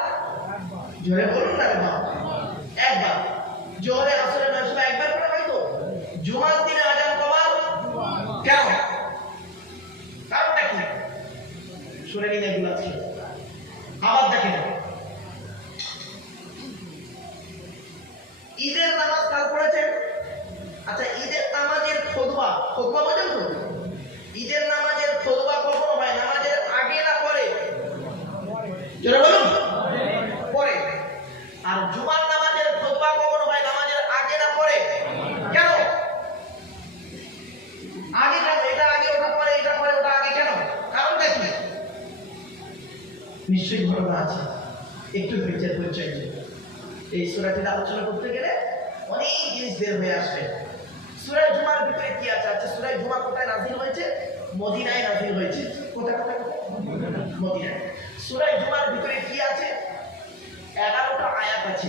জোরে বলুন না বাবা। একবার। জোহরে আসরের নামাজ একবার করে হয় তো? জুমার দিনে আযান কবার? কেন? কারণটা কি? শুনে নিন এগুলো আছে। আবার দেখেন, ঈদের নামাজ কাল পড়েছেন। আচ্ছা ঈদের নামাজের খুতবা বোঝেন তো? ঈদের নামাজের খুতবা কখন হয়? নামাজের আগে না পরে? জোরে বলুন। পরে। আর জুমার নামাজের খুতবা কখন হয়? নামাজের আগে না পরে? কেন? আগে কেন? এটা আগে ওটা পরে, এটা পরে ওটা আগে কেন? কারণটা কি? নিশ্চয়ই ঘটনা আছে, একটু বিচার পরিচয় দিন। এই সূরাটির আলোচনা করতে গেলে অনেক জিনিস বের হয়ে আসবে। সূরা জুমার ভিতরে কি আছে? আচ্ছা সূরা জুমা কোথায় নাযিল হয়েছে? মদিনায় নাযিল হয়েছে। কোথায়? মদিনায়। সূরা জুমার ভিতরে কি আছে? 11টা আয়াত আছে।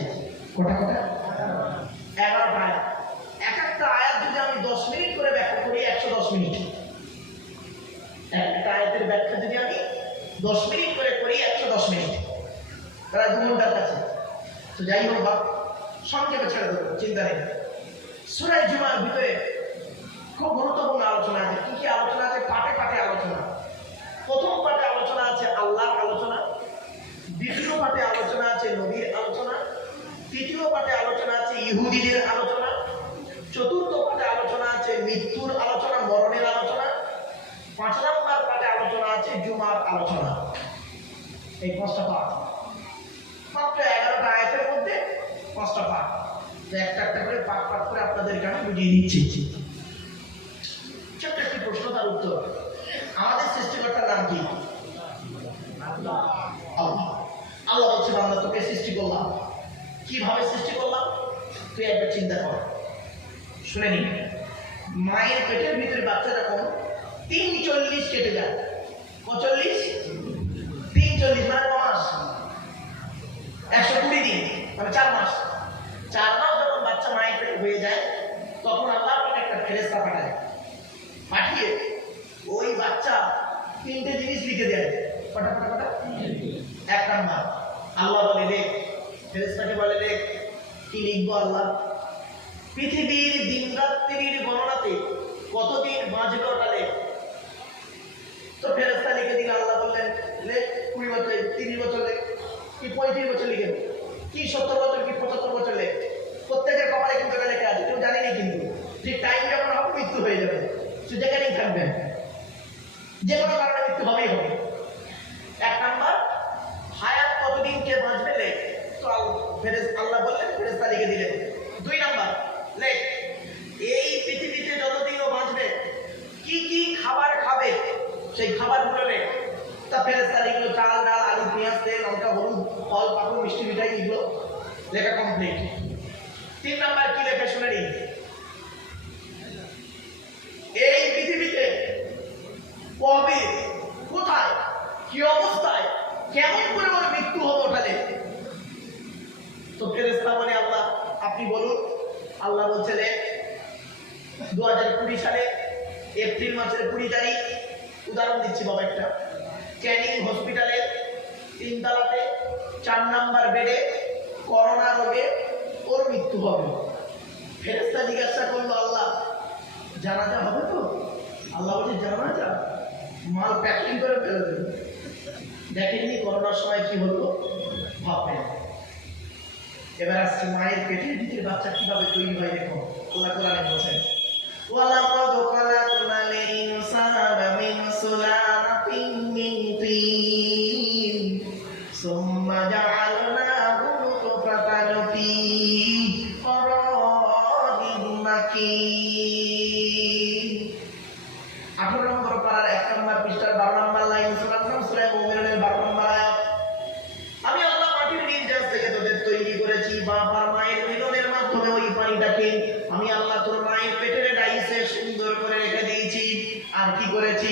কোটা 11টা আয়াত। এক একটা আয়াত যদি আমি 10 মিনিট করে ব্যাখ্যা করি 110 মিনিট। একটা আয়াতের ব্যাখ্যা যদি আমি 10 মিনিট করে করি 110 মিনিট, প্রায় 2 ঘন্টার কাছে। তো যাই হোক বাপ, সংক্ষেপে ছেড়ে দেবো, চিন্তা নেই। সূরা জুমার ভিতরে খুব গুরুত্বপূর্ণ আলোচনা আছে। কি কি আলোচনা আছে? পাটে পাটে আলোচনা। প্রথম পাটে আলোচনা আছে আল্লাহর আলোচনা, দ্বিতীয় পাটে আলোচনা আছে নবীর আলোচনা, তৃতীয় পাটে আলোচনা আছে ইহুদিদের আলোচনা, চতুর্থ পাটে আলোচনা আছে মৃত্যুর আলোচনা, মরণের আলোচনা, 5 নম্বর পাটে আলোচনা আছে জুমার আলোচনা। এই 5টা পাঠ, মাত্র 11টা আয়াতের মধ্যে 5টা পাঠ। তো একটা একটা করে পাঠ করে আপনাদেরকে আমি বুঝিয়ে দিচ্ছি। ছোট্ট একটি প্রশ্ন, তার উত্তর। আমাদের সৃষ্টিকর্তার নাম কি? আল্লাহ। আল্লাহ বলছে বান্দা তোকে সৃষ্টি করলাম। কিভাবে সৃষ্টি করলাম তুই একবার চিন্তা কর। শুনে নি, মায়ের পেটের ভিতরে বাচ্চা যখন 340 কেটে যায়, 40 340 মানে মাস, 120 দিন মানে 4 মাস। 4 মাস যখন বাচ্চা মায়ের পেটে হয়ে যায় তখন আল্লাহ পাক একটা ফেরেশতা পাঠিয়ে ওই বাচ্চা 3টে জিনিস লিখে দেয়। কটা? 1 নাম্বার আল্লাহ বলে দেখ, ফেরেশতাকে বলে দেখ কি লিখবো আল্লাহ? পৃথিবীর দিন রাত্রির গণনাতে কতদিন বাঁচবে ওটা লেখ। তো ফেরেশতা লিখে দিল। আল্লাহ বললেন লেখ 20 বছর, 30 বছর লেখ, কি 35 বছর লিখে দেব, কি 70 বছর, কি 75 বছর লেখ। প্রত্যেকের কপালে কিন্তু এটা লেখা আছে, কেউ জানেনি কিন্তু। ঠিক টাইম যখন হবে মৃত্যু হয়ে যাবে, সে যেখানেই থাকবেন, যে কোনো কারণে মৃত্যু হবেই হবে। 1 নাম্বার হায়াত কতদিন কে বাঁচবে লেখ। তো আল্লাহ বললেন, ফেরেশতা লিখে দিলেন। 2 নাম্বার লেখ এই পৃথিবীতে যতদিনও বাঁচবে কি কি খাবার খাবে সেই খাবারগুলো লেখ। তা ফেরেশতা লিখলো চাল, ডাল, আলু, পেঁয়াজ, তেল, লঙ্কা, হলুদ, ফল, পাকুড়, মিষ্টি, মিঠাই, এগুলো লেখা কমপ্লিট। 3 নাম্বার কি লেখে শুনে নিন, এই পৃথিবীতে কবে, কোথায়, কি অবস্থায়, কেমন করে ওর মৃত্যু হবে ওটা লেখ। তো ফেরেশতা বলে আল্লাহ আপনি বলুন। আল্লাহ বলছে লেখ 2020 সালে এপ্রিল মাসের 20 তারিখ, উদাহরণ দিচ্ছি বাবা, একটা ক্যানিং হসপিটালে 3 তলাতে 4 নাম্বার বেডে করোনা রোগে ওর মৃত্যু হবে। ফেরেশতা জিজ্ঞাসা করলো আল্লাহ জানাজা হবে তো? আল্লাহ বলছে জানাজা মাল প্যাকিং করে ফেলে দেবে। দেখেননি করোনার সময় কি হলো, ভাববেন। এবার আসছে মায়ের পেটের ভিতরে বাচ্চা কিভাবে তৈরি হয়। দেখো আল্লাহ কোরআনে বলেন ওয়ালাকাদ খালাকনাল ইনসানা মিন সুলালাতিন মিন তিন সুম্মা জাআলনাহু নুতফাতান ফি ক্বারারিন মাকিন। 18 নম্বর পারার 1 নম্বর পৃষ্ঠার 12 নম্বর লাইন, সূরা মুমিনুনের 12 নম্বর আয়াত। আমি আল্লাহ মাটির নির্যাস থেকে তোদের তৈরি করেছি, বাবার মায়ের মিলনের মাধ্যমে ওই পানিটাকে আমি আল্লাহ তোর মায়ের পেটের ডাইসে সুন্দর করে রেখে দিয়েছি। আর কি করেছি?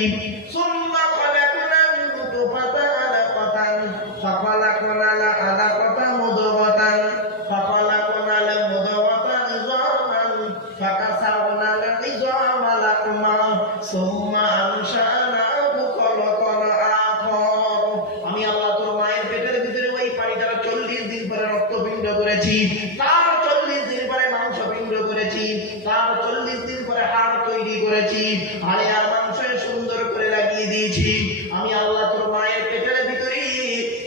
করেছি, তার 40 দিন পরে মাংস পিণ্ড করেছি, তার 40 দিন পরে হাড় তৈরি করেছি, হাড়ে আর মাংসে সুন্দর করে লাগিয়ে দিয়েছি। আমি আল্লাহ তোর মায়ের পেটের ভিতরে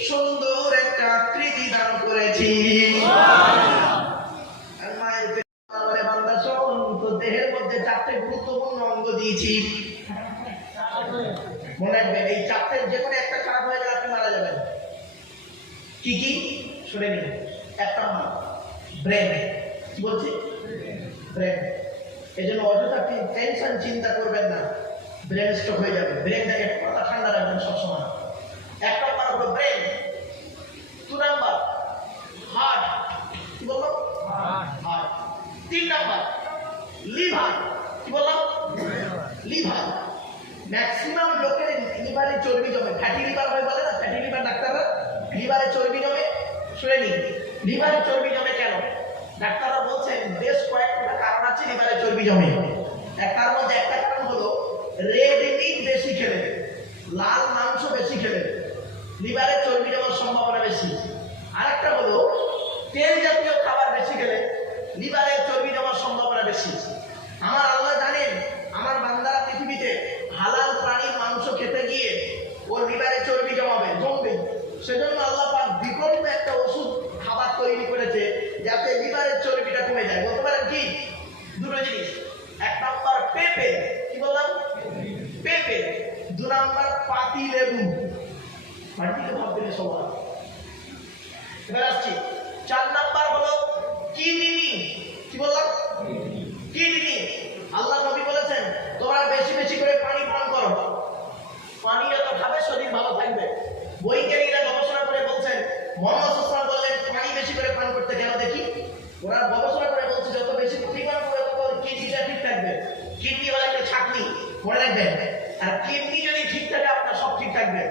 সুন্দর একটা আকৃতি দান করেছি। আর মায়ের পেটে বান্দা শোন, তো দেহের মধ্যে 4টে গুরুত্বপূর্ণ অঙ্গ দিয়েছি। মনে রাখবেন, এই 4টের যে কোনো একটা খারাপ হয়ে গেলে আপনি মারা যাবেন। কি কি শুনে নিন। 1 নম্বর ব্রেন। কি বলছি? ব্রেন। এই জন্য অযথা টেনশন চিন্তা করবেন না, ব্রেন স্ট্রোক হয়ে যাবে। ব্রেনটাকে মাথা ঠান্ডা রাখবেন সবসময়। 1 নম্বর হলো ব্রেন। 2 নম্বর হার্ট। কি বললাম? হার্ট। 3 নম্বর লিভার। কি বললাম? লিভার। ম্যাক্সিমাম লোকের লিভারে চর্বি জমে, ফ্যাটি লিভার হয় বলে না, ফ্যাটি লিভার ডাক্তাররা, লিভারে চর্বি জমে। শুনে নিন, লিভারে চর্বি জমে কেন? ডাক্তাররা বলছেন বেশ কয়েকটা কারণ আছে লিভারে চর্বি জমে। তার মধ্যে একটা কারণ হলো রেড মিট বেশি খেলে, লাল মাংস বেশি খেলে লিভারে চর্বি জমার সম্ভাবনা বেশি। আরেকটা হলো তেল জাতীয় খাবার বেশি খেলে লিভারে চর্বি জমার সম্ভাবনা বেশি। আমার আল্লাহ জানেন, আমার বান্দারা পৃথিবীতে হালাল প্রাণীর মাংস খেতে গিয়ে ওর লিভারে চর্বি জমবে। সেজন্য আল্লাহ পাক বিকল্প একটা ওষুধ খাবার তৈরি করেছে যাতে লিভারের চর্বিটা কমে যায়। বলতে পারেন কি? 2টো জিনিস। 1 নম্বর পেঁপে। কি বললাম? পেঁপে। 2 নম্বর পাতি লেবু। পাতিকে ভাববেন সবাই। এবার আসছি 4 নম্বর হলো কিডনি। কি বললাম? কিডনি। আল্লাহ নবী বলেছেন তোমরা বেশি বেশি করে পানি পান করো, পানি যত খাবে শরীর ভালো থাকবে। বৈজ্ঞানিকরা গবেষণা করে বলছেন, মোহাম্মদ সাল্লাল্লাহু আলাইহি ওয়াসাল্লাম বললেন পানি বেশি করে পান করতে। কেন দেখি? ওরা গবেষণা করে বলছে যত বেশি পানি পান করবে তত কিডনিটা ঠিক থাকবে। কিডনি হলো একটা ছাকনি, মনে রাখবেন। আর কিডনি যদি ঠিক থাকে আপনার সব ঠিক থাকবে।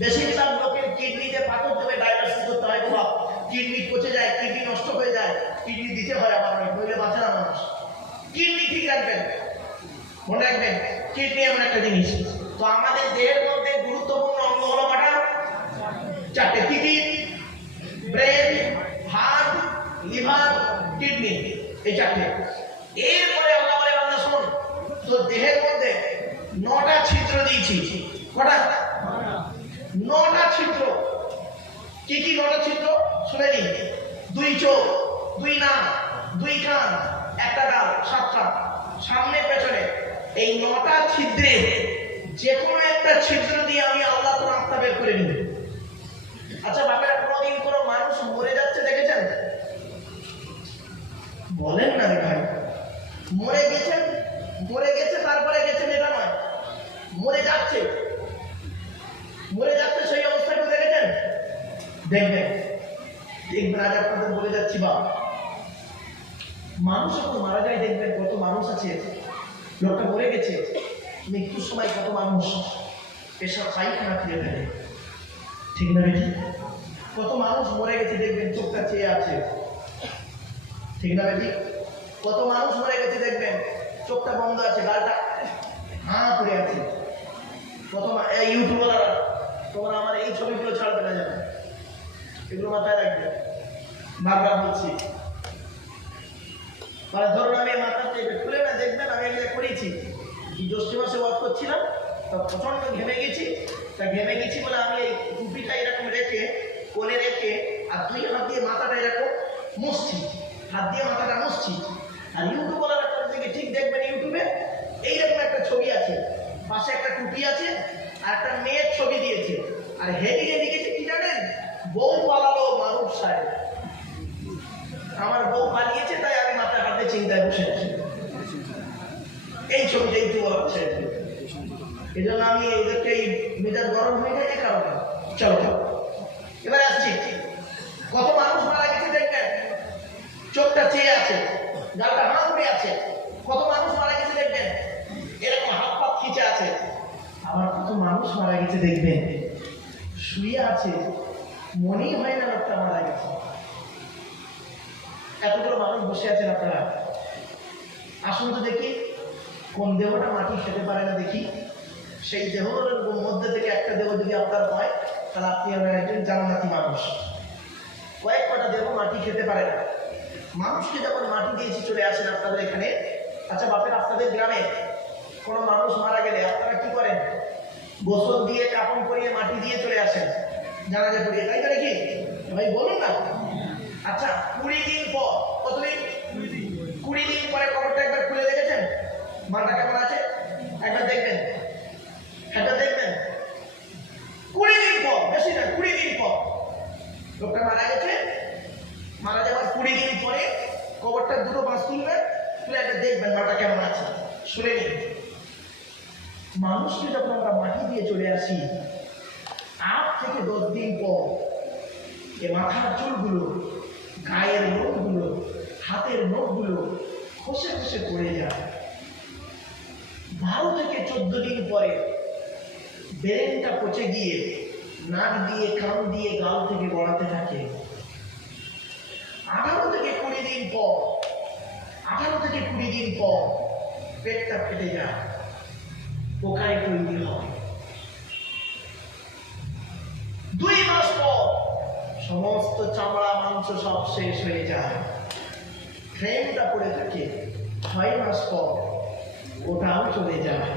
বেশিরভাগ লোকের কিডনিতে পাথর দেবে, ডায়ালিসিস করতে হয়, বাবা কিডনি পচে যায়, কিডনি নষ্ট হয়ে যায়, কিডনি দিতে হয় আবার, নইলে বাঁচে না মানুষ। কিডনি ঠিক রাখবেন, মনে রাখবেন কিডনি এমন একটা জিনিস। তো আমাদের দেহের মধ্যে গুরুত্বপূর্ণ অঙ্গ হলো কটা? 4টে। কি কি? ব্রেন, হার্ট, লিভার, কিডনি, এই 4টে। এরপরে আল্লাহ বলে বান্দা শোন, তো দেহের মধ্যে 9টা ছিদ্র দিয়েছি। কটা? 9টা ছিদ্র। কি কি 9টা ছিদ্র? শুনে নিন। 2 চোখ, 2 নাক, 2 কান, 1টা গাল, 7টা সামনে পেছনে। এই 9টা ছিদ্রে যে কোনো একটা ছিদ্র দিয়ে আমি আল্লাহ তোর আত্মা বের করে নিব। আচ্ছা বাপেরা, কোনোদিন কোনো মানুষ মরে যাচ্ছে দেখেছেন? বলেন না রে ভাই। মরে গেছে তারপরে গেছেন এটা নয়, মরে যাচ্ছে সেই অবস্থাটা দেখেছেন? দেখবেন। আজ আপনাদের বলে যাচ্ছি, বা মানুষ যখন মারা যায় দেখবেন কত মানুষ আছে, লোকটা মরে গেছে, মৃত্যুর সময় কত মানুষ পেশা পায়খানা ফিরে ফেলে। ঠিক না বেটি? কত মানুষ মরে গেছে দেখবেন চোখটা চেয়ে আছে। ঠিক না বেটি? কত মানুষ মরে গেছে দেখবেন চোখটা বন্ধ আছে, গালটা হাঁ করে আছে। কত ইউটিউবাররা, তোমরা আমার এই ছবিগুলো ছাড়বে না জানো, এগুলো মাথায় রাখবে, বারবার বলছি। মানে ধরুন আমি মাথা খুলে না দেখবেন, আমি এগুলো করেছি। জ্যৈষ্ঠ মাসে ওয়াজ করছিলাম, তো প্রচন্ড ঘেমে গেছি। তা ঘেমে গেছি বলে আমি এই টুপিটা এরকম রেখে কোলে রেখে আর 2 হাত দিয়ে মাথাটা এরকম মুছছি, হাত দিয়ে মাথাটা মুছছি। আর ইউটিউবের দিকে ঠিক দেখবেন, ইউটিউবে এইরকম একটা ছবি আছে, পাশে একটা টুপি আছে আর একটা মেয়ের ছবি দিয়েছে, আর হেডিংয়ে লিখেছে কি জানেন? বউ পালালো মারুফ সাহেব। আমার বউ পালিয়েছে তাই আমি মাথায় হাতে চিন্তায় বসে আছি। এই ছবিটা ইউটিউবার আছে, এই জন্য আমি এদেরকে এই মেজাজ গরম হয়ে যায় এই কারণে। চলো এবার আসছি, কত মানুষ মারা গেছে দেখবেন চোখটা চেয়ে আছে, গালটা হাঁ করে আছে। কত মানুষ মারা গেছে দেখবেন এরকম হাত পাত খিচে আছে। আবার কত মানুষ মারা গেছে দেখবেন শুয়ে আছে, মনেই হয় না লোকটা মারা গেছে। এতগুলো মানুষ বসে আছেন আপনারা, আসুন তো দেখি কোন দেহটা মাটি খেতে পারে না দেখি। সেই দেহর মধ্যে থেকে একটা দেহ যদি আপনার হয় তাহলে আপনি একজন জান্নাতি মানুষ। কয়েক কটা দেহ মাটি খেতে পারে না। মানুষকে যখন মাটি দিয়েছি চলে আসেন আপনাদের এখানে, আচ্ছা বাপের আপনাদের গ্রামে কোনো মানুষ মারা গেলে আপনারা কি করেন? গোসল দিয়ে কাপড় পরিয়ে মাটি দিয়ে চলে আসেন জানাজা পড়িয়ে, তাই তো নাকি ভাই বলুন না? আচ্ছা 20 দিন পর, কতদিন? 20 দিন পরে কবরটা একবার খুলে দেখেছেন মাটা কেমন আছে? একবার দেখবেন, একবার দেখবেন। 20 দিন পর, বেশি না 20 দিন পর লোকটা মারা গেছে, মারা যাওয়ার 20 দিন পরে কবরটা দুটো বাঁশ তুলবেন, তুলে একটা দেখবেন মাটা কেমন আছে। শুনে নিন, মানুষকে যখন আমরা মাটি দিয়ে চলে আসি 8 থেকে 10 দিন পর এ মাথার চুলগুলো, গায়ের নখগুলো, হাতের নখগুলো খসে খসে পড়ে যায়। 12 থেকে 14 দিন পরে ব্রেনটা পচে গিয়ে নাক দিয়ে, কান দিয়ে, গাল থেকে গড়াতে থাকে। 18 থেকে 20 দিন পর, 18 থেকে 20 দিন পর পেটটা ফেটে যায়, পোকায় তৈরি হয়। 2 মাস পর সমস্ত চামড়া মাংস সব শেষ হয়ে যায়, ফ্রেমটা পড়ে থাকে। 6 মাস পর ওটাও চলে যায়।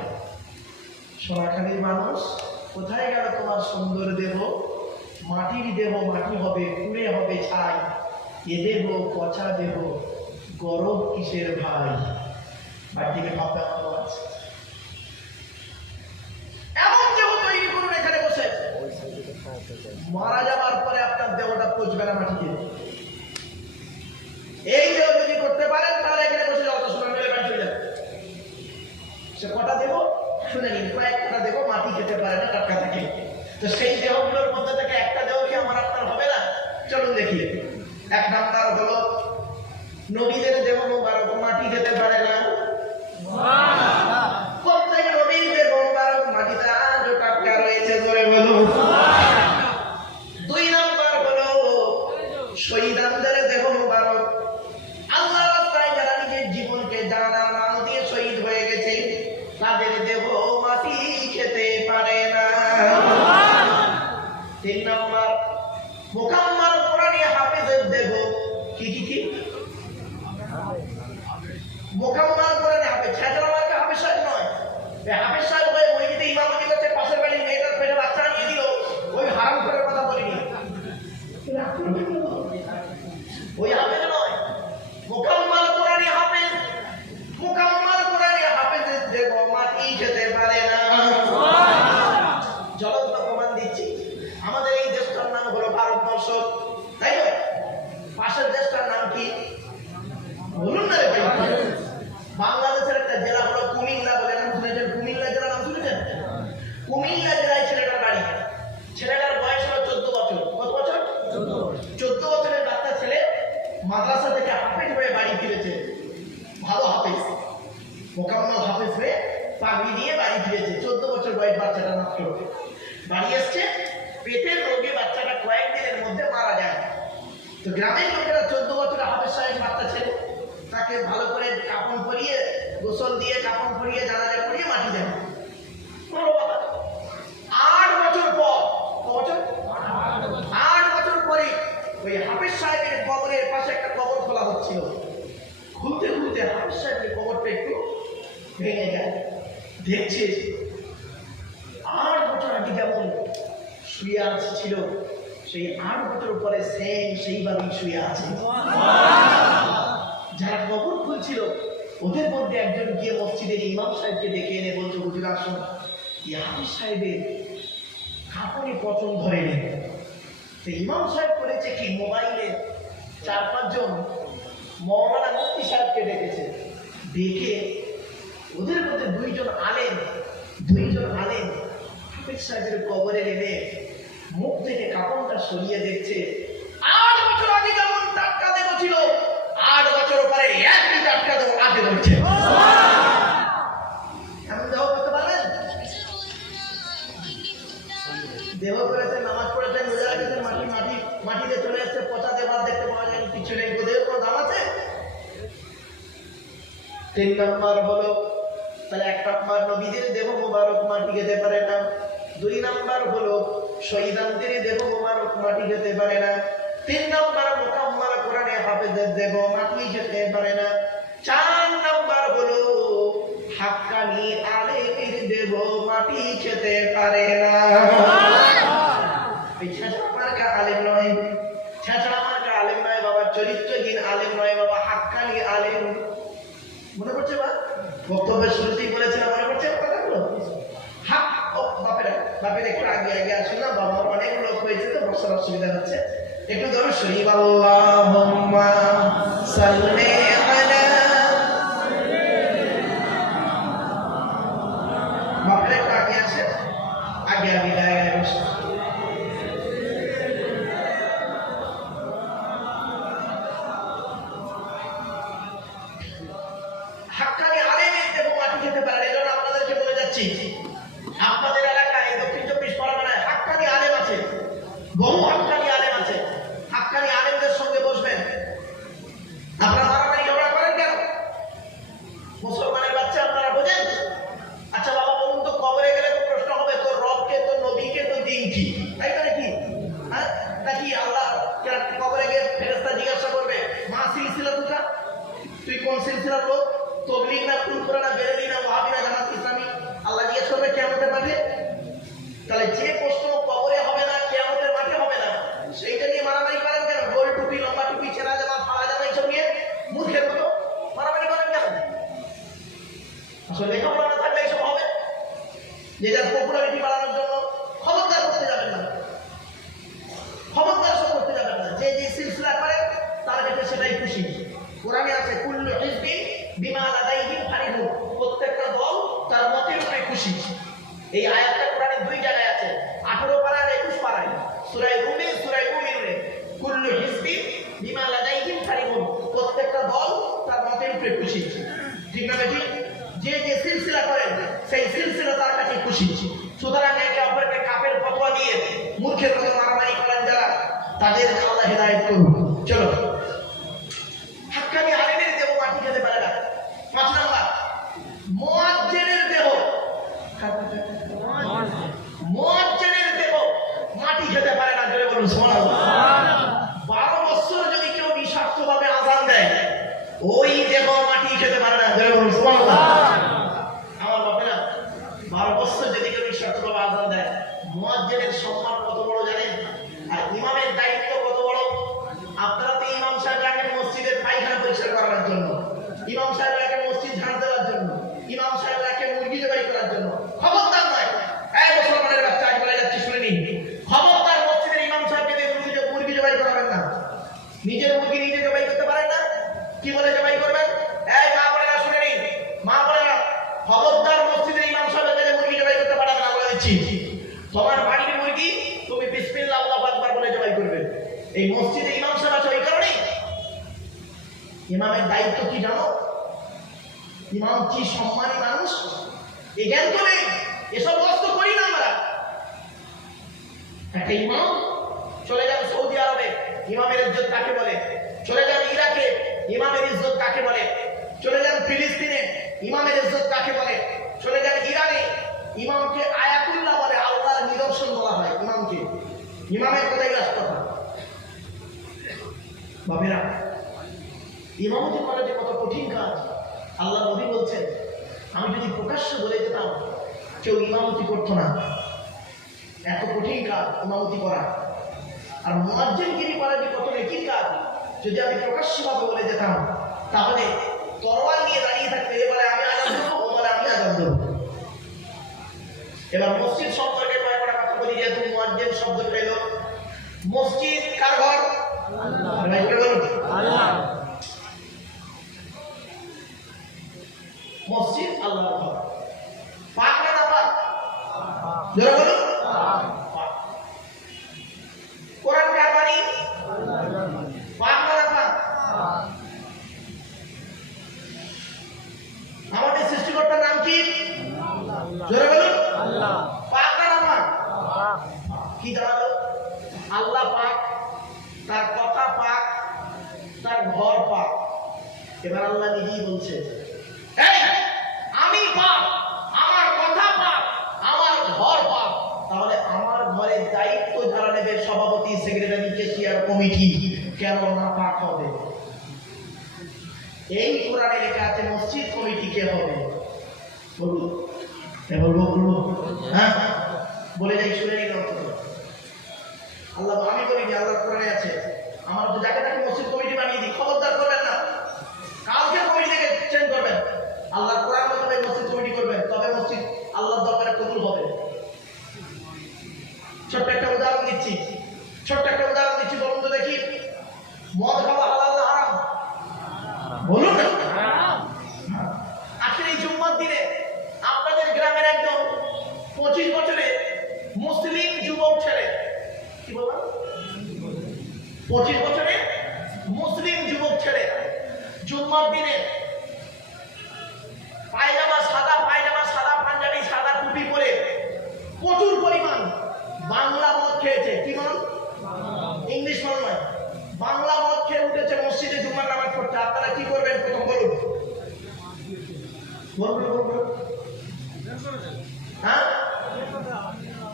সোনাখালীর মানুষ, কোথায় গেল তোমার সুন্দর দেহ? মাটির দেহ মাটি হবে, পুড়ে হবে ছাই। এ দেহ পচা দেহ, গরব কিসের ভাই? বাড়িতে ভাবতে আছে এমন দেহ তৈরি করুন এখানে বসে, মারা যাবার পরে আপনার দেহটা পচবে না মাটিতে। এই দেহ যদি করতে পারেন তাহলে এখানে বসে যত সময় মেলে ব্যাট চলে যাবে। সে কটা দেহ শুনে নিন, কয়েকটা দেহ মাটি খেতে পারে না, টাটকা থাকে। তো সেই দেহগুলোর মধ্যে থেকে একটা দেহ কি আমার আপনার হবে না? চলুন দেখি। 1 নাম্বার হলো নবীদের দেহ মুবারক মাটি খেতে পারে না। প্রত্যেক নবীর দেহ মুবারক মাটিতে আজও টাটকা রয়েছে, ধরে বলুন। 2 নাম্বার হলো শহীদদের দেহ মুবারক, আল্লাহর রাস্তায় যারা নিজের জীবনকে জানার নাম দিয়ে শহীদ হয়ে গেছে, তাদের দেহ মাটি খেতে পারে না। 3 নাম্বার মুকাম্মাল কোরআনী হাফেজের দেহ, কি কি কি? মুকাম্মাল কোরআনী হাফেজ, ছাত্র মার্কা হাফেজ সাহেব নয়। এই হাফেজ সাহেব হয়ে মসজিদে ইমামতি করতে, পাশের বাড়ির মেয়েটার পেটে বাচ্চা নিয়ে দিল, ওই হারাম করে কথা বলিনি, ওই হাফেজ নয়। মুকাম্মাল কোরআনী হাফেজ, মুকাম্মাল কোরআনী হাফেজের দেহ মাটি খেতে পারে না। জ্বলন্ত প্রমাণ দিচ্ছি, আমাদের এই দেশটার নাম হলো ভারতবর্ষ, তাই তো? পাশের দেশটার নাম কি বলুন না রে ভাই? বাংলাদেশের একটা জেলা হলো কুমিল্লা বলে, নাম শুনেছেন? কুমিল্লা জেলা নাম শুনেছেন? কুমিল্লা জেলায় ছেলেটার বাড়ি। ছেলেটার বয়স হলো 14 বছর। কত বছর? 14 বছরের বাচ্চা ছেলে মাদ্রাসা থেকে হাফেজ হয়ে বাড়ি ফিরেছে। ভালো হাফেজ, মোকাম্মল হাফেজ হয়ে পাগড়ি নিয়ে বাড়ি ফিরেছে। 14 বছর বয়স বাচ্চাটা মাত্র। বাড়ি এসছে, পেটের রোগে বাচ্চাটা কয়েকদিনের মধ্যে মারা যায়। তো গ্রামের লোকেরা 14 বছরের হাফেজ সাহেব বাচ্চা ছেলে, তাকে ভালো করে কাপড় পরিয়ে, গোসল দিয়ে, কাপড় পরিয়ে, জানাজা পরিয়ে মাটি দেন। 8 বছর পর, বছর 8 বছর পরে ওই হাফেজ সাহেবের কবরের পাশে একটা কবর খোলা হচ্ছিল। খুলতে খুলতে হাফেজ সাহেবের কবরটা একটু ভেঙে যায়। দেখছে 8 বছর আগে যেমন শুয়ে ছিল, সেই 8 বছর পরে সেইভাবেই শুয়ে আছে। যারা কবর খুলছিল ওদের মধ্যে একজন গিয়ে মসজিদের ইমাম সাহেবকে ডেকে এনে বলছে, হুজুর আসুন, হাফেজ সাহেবের কাপড়ে পচন ধরেনি। তো ইমাম সাহেব করেছে কি, মোবাইলে 4-5 জন মওলানা মুফতি সাহেবকে ডেকেছে, ডেকে ওদের মধ্যে 2 জন আলেম হাফেজ সাহেবের কবরে এনে মুখ থেকে কাপড়টা সরিয়ে দেখছে, 8 বছর আগে যেমন টাটকা দেহ ছিল, 8 বছর পরে একই টাটকা দেহ আগে রয়েছে। এমন দেহ করতে পারবেন? দেহ করেছে, নামাজ পড়েছেন, রোজা রেখেছেন, মাটিতে চলে এসছে, পচা দেহ দেখতে পাওয়া যায়, কিছু নেই। দেহের কোনো দাম আছে? 3 নাম্বার হলো, তাহলে 1 নাম্বার নবীদের দেহ মোবারক মাটি খেতে পারে না। 2 নাম্বার হলো শহীদদের দেহ মোবারক মাটি খেতে পারে না। 3 নাম্বার খেতে পারে না। 4 নাম্বার হলো হাক্কানি আলেমের দেহ মাটি খেতে পারে না। এই ছেঁচড়া মার্কা আলেম নয়, ছেঁচড়া মার্কা আলেম নয় বাবা, চরিত্রহীন আলেম নয় বাবা, হাক্কানি আলেম। মনে পড়ছে বা বক্তব্যের শুরুতেই বলেছিলাম, মনে পড়ছে কথাগুলো? হাক ও বাপের একটু আগে আগে আসুন না, বাবার অনেক লোক হয়েছে তো বসার অসুবিধা হচ্ছে। একটু ধরো শরীফ আল্লাহুম্মা সাল্লি আলা, বাপের একটু আগে আসে, আগে আগে জায়গায় বসে। হাক্কানি আলেমের দেহ মাটি খেতে পারে, এজন্য আপনাদেরকে বলে যাচ্ছি, আপনাদের এলাকায় দক্ষিণ 24 পরগনায় হাক্কানি আলেম আছে, বহু হাক্কানি আলেম আছে। হাক্কানি আলেমদের সঙ্গে বসবেন। আপনারা মারামারি ঝগড়া করেন কেন? মুসলমানের বাচ্চা আপনারা বোঝেন? আচ্ছা বাবা বলুন তো, কবরে গেলে তো প্রশ্ন হবে তোর রবকে, তোর নবীকে, তোর দিন কি, তাই তো নাকি? হ্যাঁ নাকি আল্লাহ কবরে গিয়ে ফেরেশতা জিজ্ঞাসা করবে মা সিলসিলা তুকা, তুই কোন সিলসিলার লোক, তবলিগ না, ফুলপুরা না, বেরেলি না, ওয়াহাবি না, জামাত ইসলামী? আল্লাহ জিজ্ঞেস করবে কিয়ামতের মাঠে। তাহলে যে প্রশ্ন কবরে হবে না, কিয়ামতের মাঠে হবে না, সেইটা নিয়ে মারামারি করেন কেন? গোল টুপি, লম্বা টুপি, ছেঁড়া জামা, ফাড়া জামা, এইসব নিয়ে মূর্খের মতো মারামারি করেন কেন? আসলে লেখাপড়া না থাকলে এইসব হবে। যে যার পপুলারিটি বাড়ানোর জন্য খবরদার করতে যাবেন না, খবরদার সব করতে যাবেন না। যে যে সিলসিলা করে তার কাছে সেটাই খুশি। কোরআনে আছে কুল্লু হিজবিন বিমা লাদাইহিম ফারিহুন, প্রত্যেকটা দল তার মতের উপরে খুশি। এই আয়াতটা কোরআনে 2 জায়গায় আছে, 18 পারা আর 21 পারায়, সূরা রুমে, সূরা মুমিনুনে। কুল্লু হিজবিন বিমা লাদাইহিম ফারিহুন, প্রত্যেকটা দল তার মতের উপরে খুশি। ঠিক না বেটি? যে যে সিলসিলা করেন সেই সিলসিলা তার কাছে খুশি। সুতরাং একে অপরকে কাফের ফতোয়া দিয়ে মূর্খের মতো মারামারি করেন যারা, তাদের আল্লাহ হেদায়েত করুন। চলো, হাক্কানি আলেমের দেহ মাটি খেতে পারে না। 5 নাম্বার, মুয়াজ্জিনের দেহ, মুয়াজ্জিনের দেহ মাটি খেতে পারে না। জোরে বলুন সুবহানাল্লাহ। 12 বছর যদি কেউ নিঃস্বার্থভাবে আযান দেয়, ওই দেহ মাটি খেতে পারে না। জোরে বলুন সুবহানাল্লাহ। আমার বাপেরা, 12 বছর যদি কেউ নিঃস্বার্থভাবে আযান দেয়, মুয়াজ্জিনের সম্মান কত বড় জানেন? আর ইমামের দায়িত্ব কত বড়? আপনারা তো ইমাম সাহেব রাখেন মসজিদের পায়খানা পরিষ্কার করার জন্য, ইমাম সাহেব রাখেন মসজিদ ঝাড় দেওয়ার জন্য, ইমাম সাহেব রাখেন মুরগি জবাই করার জন্য। খবরদার নয়, এই মুসলমানের বাচ্চা, আজ বলে যাচ্ছি শুনে নিন, খবরদার মসজিদের ইমাম সাহেবকে দিয়ে মুরগি জবাই করাবেন না। নিজের মুরগি নিজে জবাই করতে পারেন না, কি বলে জবাই করবেন? এই মা বলে না, শুনে নিন, মা বলে না, খবরদার মসজিদের ইমাম সাহেবের কাছে মুরগি জবাই করতে পারবে না, বলে দিচ্ছি। তোমার বাড়ির মুরগি তুমি বিসমিল্লাহ আল্লাহু আকবার বলে জবাই করবে। এই মসজিদে ইমাম সাহেব আছে ওই কারণে। ইমামের দায়িত্ব কি জানো? ইমাম কি সম্মানী মানুষ, এই জ্ঞান তো নেই, এসব বস্তু করি না আমরা। একটা ইমাম, চলে যান সৌদি আরবে, ইমামের ইজ্জত কাকে বলে? চলে যান ইরাকে, ইমামের ইজ্জত কাকে বলে? চলে যান ফিলিস্তিনে, ইমামের ইজ্জত কাকে বলে? চলে যান ইরানে, ইমামকে আয়াতুল্লাহ বলে, আল্লাহর নিদর্শন বলা হয় ইমামকে। ইমামের কোথায় রাস্তা? বাবেরা, ইমামতি করা যে কত কঠিন কাজ। আল্লাহ নবী বলছেন, আমি যদি প্রকাশ্যে বলে যেতাম কেউ ইমামতি করতো না। এত কঠিন কাজ ইমামতি করা। আর মুয়াজ্জিনগিরি করা যে কত নেকির কাজ, যদি আমি প্রকাশ্যভাবে বলে যেতাম, তাহলে তরোয়াল নিয়ে দাঁড়িয়ে থাকতে, এবারে আমি আযান দেবো, ও বলে আমি আযান দেবো। এবার মসজিদ সম্পর্কে কয়েকটা কথা বলি, যেহেতু মুয়াজ্জিন শব্দটা এলো। মসজিদ কার ঘর? আল্লাহ। মসজিদ আল্লাহর ঘর। পাক না পাক? জোরে বলুন। কোরআন কার বাণী? পাক না পাক? আমাদের সৃষ্টিকর্তার নাম কি? জোরে বলুন। আল্লাহ। পাক না পাক? কি দাঁড়ালো? আল্লাহ পাক, তার কথা পাক, তার ঘর পাক। এবার আল্লাহ নিজেই বলছে, আমি পাক, আমার কথা পাক, আমার ঘর পাক। তাহলে আমার ঘরের দায়িত্ব যারা নেবে, সভাপতি, সেক্রেটারি, কেশিয়ার, কমিটি, কেন না পাক হবে? এই কোরআনে লেখা আছে মসজিদ কমিটি কে হবে? বলুন, বলবো? হ্যাঁ, বলে যাই, শুনে নিন অন্তত। আল্লাহ, আমি বলিনি, আল্লাহ কোরআনে আছে। আমার তো যাকে তাকে মসজিদ কমিটি বানিয়ে দিই, খবরদার করবেন না। কালকে কমিটি থেকে চেঞ্জ করবেন। আল্লাহ কোরআন মোতাবেক মসজিদ কমিটি করবেন, তবে মসজিদ আল্লাহর দরবারে কবুল হবে। ছোট্ট একটা উদাহরণ দিচ্ছি, বলুন তো দেখি, মদ খাওয়া হালাল না হারাম? বলুন না। আজকের এই জুম্মার দিনে আপনাদের গ্রামের একদম 25 বছরের মুসলিম যুবক ছেলে, কি বললাম, 25 বছরের মুসলিম যুবক ছেলে জুম্মার দিনে পায়জামা, সাদা পাঞ্জাবি, সাদা টুপি পরে প্রচুর পরিমাণ বাংলা মদ খেয়েছে। কি মদ? ইংলিশ মদ নয়, বাংলা মদ খেয়ে উঠেছে মসজিদে জুম্মার নামাজ পড়তে। আপনারা কি করবেন? প্রথম বলুন। হ্যাঁ,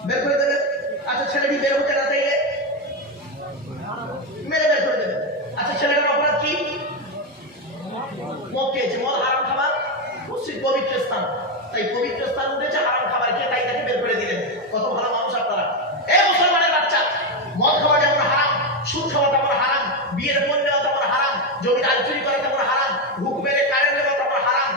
বের করে দেবেন। আচ্ছা, ছেলেটি বের হতে না চাইলে মেরে বের করে দেবেন। আচ্ছা, ছেলেটার অপরাধ কি? মদ খেয়েছে। মদ হারাম খাবার, মসজিদ পবিত্র স্থান, তাই পবিত্র স্থান উঠেছে, হারাম খাবার খেয়ে তাই তাকে বের করে দিলেন। কত ভালো মানুষ আপনারা। এই মুসলমানের বাচ্চা, মদ খাওয়া যেমন হারাম, সুদ খাওয়া তেমন হারাম, বিয়ের বোন নেওয়া তেমন হারাম, জমির আইন চুরি করা তেমন হারাম, হুক মেরে কারেন্ট নেওয়া তেমন হারাম,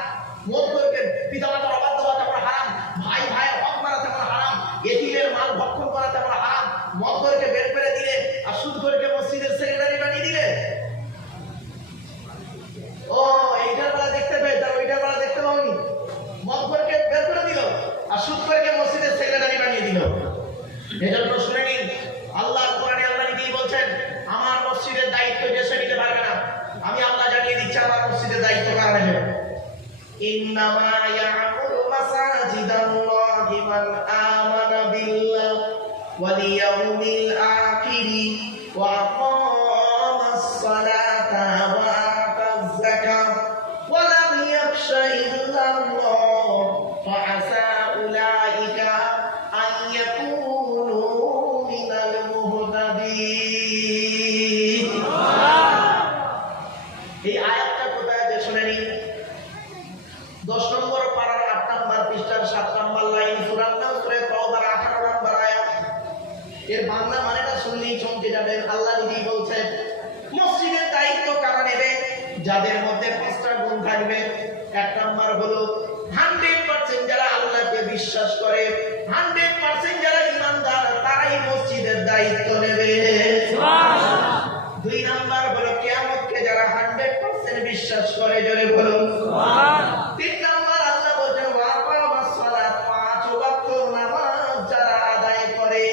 মদ করে পিতামাতার অবাধ্য হওয়া তেমন হারাম, ভাইয়ের হক মারা তেমন হারাম, এতিমের মাল ভক্ষণ করা তেমন হারাম। মদ করে বের করে দিলে আর সুদ করে মসজিদের সেক্রেটারি বানিয়ে দিলে। ও, এইটার বেলা দেখতে পেয়ে, তার ওইটার বেলা দেখতে পাওনি। মদ করে বের করে দিল আর সুদ করে মসজিদের সেক্রেটারি বানিয়ে দিল। এজন্য শুনে নিন, আল্লাহর কোরআনে আল্লাহ নিজেই বলছেন, আমার মসজিদের দায়িত্ব যে সে নিতে পারবে না, আমি আল্লাহ জানিয়ে দিচ্ছি আমার মসজিদের দায়িত্ব কারা নেবে। ইন্নামা ইয়া'মুরু মাসাজিদাল্লাহি মান আমানা বিল্লাহি ওয়াল ইয়াউমিল আখির ওয়া আকামাস সালাতা ওয়া আতাজ যাকাত ওয়া লাম ইয়াখশা ইল্লাল্লাহ ফাআসা উলাইকা আন ইয়াকুনু মিনাল মুহতাদিন। এই আয়াতটা কোথায় আছে শুনে নিন। 10 নম্বর পারার 8 নম্বর পৃষ্ঠার 7 নম্বর লাইন, সূরা তাওবার 18 নম্বর আয়াত। এর বাংলা মানেটা শুনলেই চমকে যাবেন। আল্লাহ নিজেই বলছেন, মসজিদের দায়িত্ব কারা নেবে? যাদের মধ্যে 5টা গুণ থাকবে। 1 নম্বর হলো 100% যারা আল্লাহকে বিশ্বাস করে, 100% যারা ঈমানদার, তারাই মসজিদের দায়িত্ব নেবে। সুবহানাল্লাহ। 2 নম্বর হলো কিয়ামতকে যারা 100% বিশ্বাস করে, জোরে বলুন সুবহানাল্লাহ। 3 নম্বর আল্লাহ বলেন ওয়াকামাস সালাত, 5 ওয়াক্ত নামাজ যারা আদায় করে,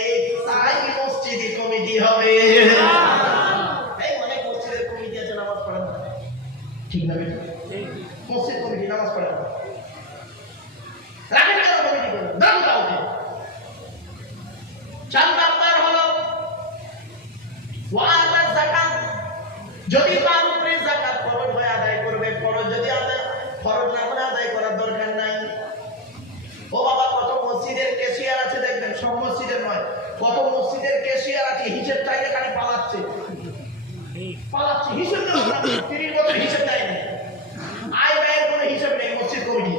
তাই মসজিদ কমিটি হবে। সুবহানাল্লাহ। এই অনেক মসজিদের কমিটি আছে, নামাজ পড়ে না, ঠিক না? ঠিক। মসজিদ কমিটি নামাজ পড়ে না, রাখেন কেন কমিটি করে? দাম কাউকে। 4 নম্বর হলো ওয়াআতাজ যাকাত, যদি তার উপরে যাকাত ফরজ হয়ে আদায় করবে, ফরজ যদি আদায়, ফরজ না করে আদায় করার দরকার নাই। ও বাবা, কত মসজিদের ক্যাশিয়ার আছে দেখবেন, সব মসজিদের নয়, কত মসজিদের ক্যাশিয়ার আছে হিসাব চাইলে খালি পালাচ্ছে, হিসাব দেওয়া 30 বছর হিসাব দেয়নি, আয় ব্যয়ের কোনো হিসাব নেই মসজিদ কমিটি।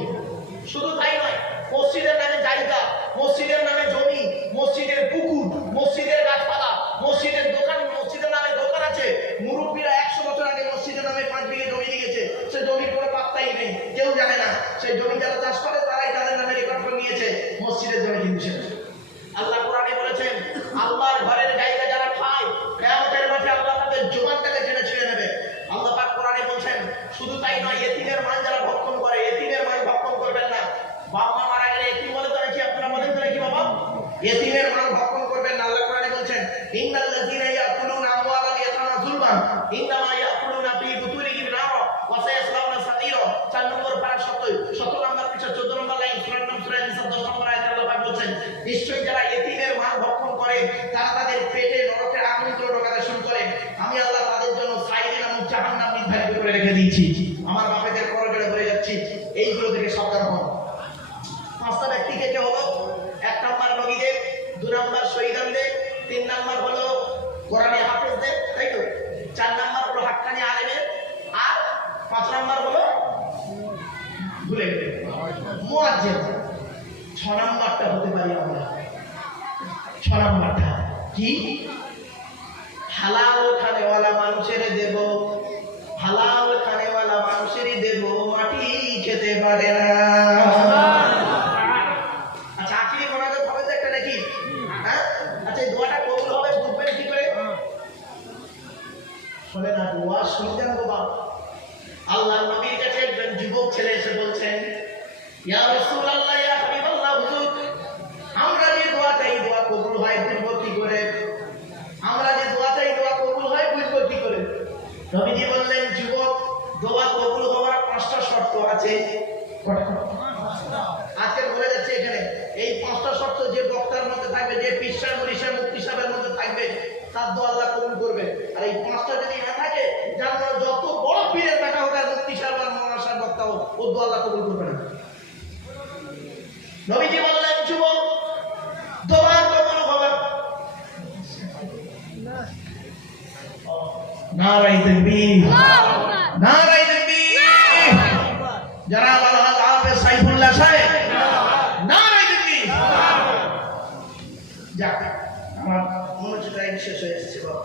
শুধু তাই নয়, মসজিদের নামে জায়গা, মসজিদের নামে জমি, মসজিদের পুকুর, মসজিদের গাছপালা, মসজিদের দোকান, মসজিদের নামে দোকান আছে। মুরব্বীরা 100 বছর আগে মসজিদের নামে 5 বিঘে জমি দিয়েছে, সে জমির কোনো পাত্তাই নেই, কেউ জানে না। সেই জমি যারা চাষ করে তারাই তাদের নামে রেকর্ড করে নিয়েছে, মসজিদের জমি কিন্তু সে। আল্লাহ কোরআনে বলেছেন, আল্লাহর ঘরের জায়গা যারা খায়, কিয়ামতের মাঠে আল্লাহ তাদের জবানটাকে টেনে ছিঁড়ে নেবে। আল্লাহ পাক কোরআনে বলছেন, শুধু তাই নয়, এতিমের মাল যারা ভক্ষণ করে, এতিমের মাল ভক্ষণ করবেন না। বাবা মা মারা গেলে এতিম বলে তো নাকি, আপনারা বলেন তো নাকি বাবা, এতিমের মাল ভক্ষণ করবেন না। আল্লাহ কোরআনে বলছেন, ইন্নাল্লাযীনা ইয়াকুলুনা আমওয়ালাল ইয়াতামা যুলমান ইন্নামা ইয়াকুলুনা ফী বুতুনিহিম নারা ওয়া সায়াসলাউনা সাঈরা। 4 নম্বর পারা 17 নম্বর পৃষ্ঠা 14 নম্বর লাইন, সূরা নিসা 10 নম্বর আয়াতে আল্লাহ পাক বলছেন, নিশ্চয়ই যারা এতিমের মাল ভক্ষণ করে, তারা তাদের পেটে নরকের আগুন ঢোকাতে শুরু করে, আমি আল্লাহ তাদের জন্য সাঈর নামক জাহান্নাম নির্ধারিত করে রেখে দিয়েছি। আমার বাপেদের করজোড়ে বলে যাচ্ছি, এইগুলো থেকে সাবধান হন। 5টা ব্যক্তি কে হলো? 1 নম্বর নবীদের, 2 নম্বর শহীদদের, 3 নম্বর হলো কোরআনে হাফেজদের, তাই তো? 4 নম্বর হলো হাক্কানি আলেমের, আর 5 নম্বর ভুলে গেলেন মুয়াজ্জিন 6 নাম্বারটা হতে পারি আমরা 6 নাম্বারটা কি হালাল খানেওয়ালা মানুষের দেব হালাল খানেওয়ালা মানুষেরই দেব মাটি খেতে পারে না আচ্ছা আখিরি মোনাজাত হবে তো একটা নাকি হ্যাঁ আচ্ছা এই দোয়াটা কবুল হবে বুঝবেন কি করে শুনে না দোয়া শুনতেন বাবা আল্লাহর নবীর কাছে একজন যুবক ছেলে এসে বলছেন ইয়া রাসূলুল্লাহ ইয়া হাবিবাল্লাহ হুজুর আমরা যে দোয়া চাই দোয়া কবুল হয় বুঝবো কি করে আমরা যে দোয়া চাই দোয়া কবুল হয় বুঝবো কি করে নবীজি বললেন যুবক দোয়া কবুল হওয়ার 5টা শর্ত আছে আজকে বলে যাচ্ছে এখানে এই 5টা শর্ত যে বক্তার মধ্যে থাকবে যে পীর সাহেব মুরিদ সাহেব মুফতি সাহেবের মধ্যে থাকবে তার দোয়া আল্লাহ কবুল করবে আর এই 5টা যদি না থাকে যার মানে যত বড় পীরের বেটা হোক আর মুফতি সাহেব আর মাওলানা সাহেব বক্তা হোক ও দোয়া আল্লাহ কবুল করবে না নবীজি বললেন যুবক দোয়া কবুল হবে নারায়ে তাকবীর নারায়ে তাকবীর যারা আল্লাহ হাফেজ সাইফুল্লাহ সাহেব নারায়ে তাকবীর যাক আমার মনোযোগ শেষ হয়ে এসেছে বাবা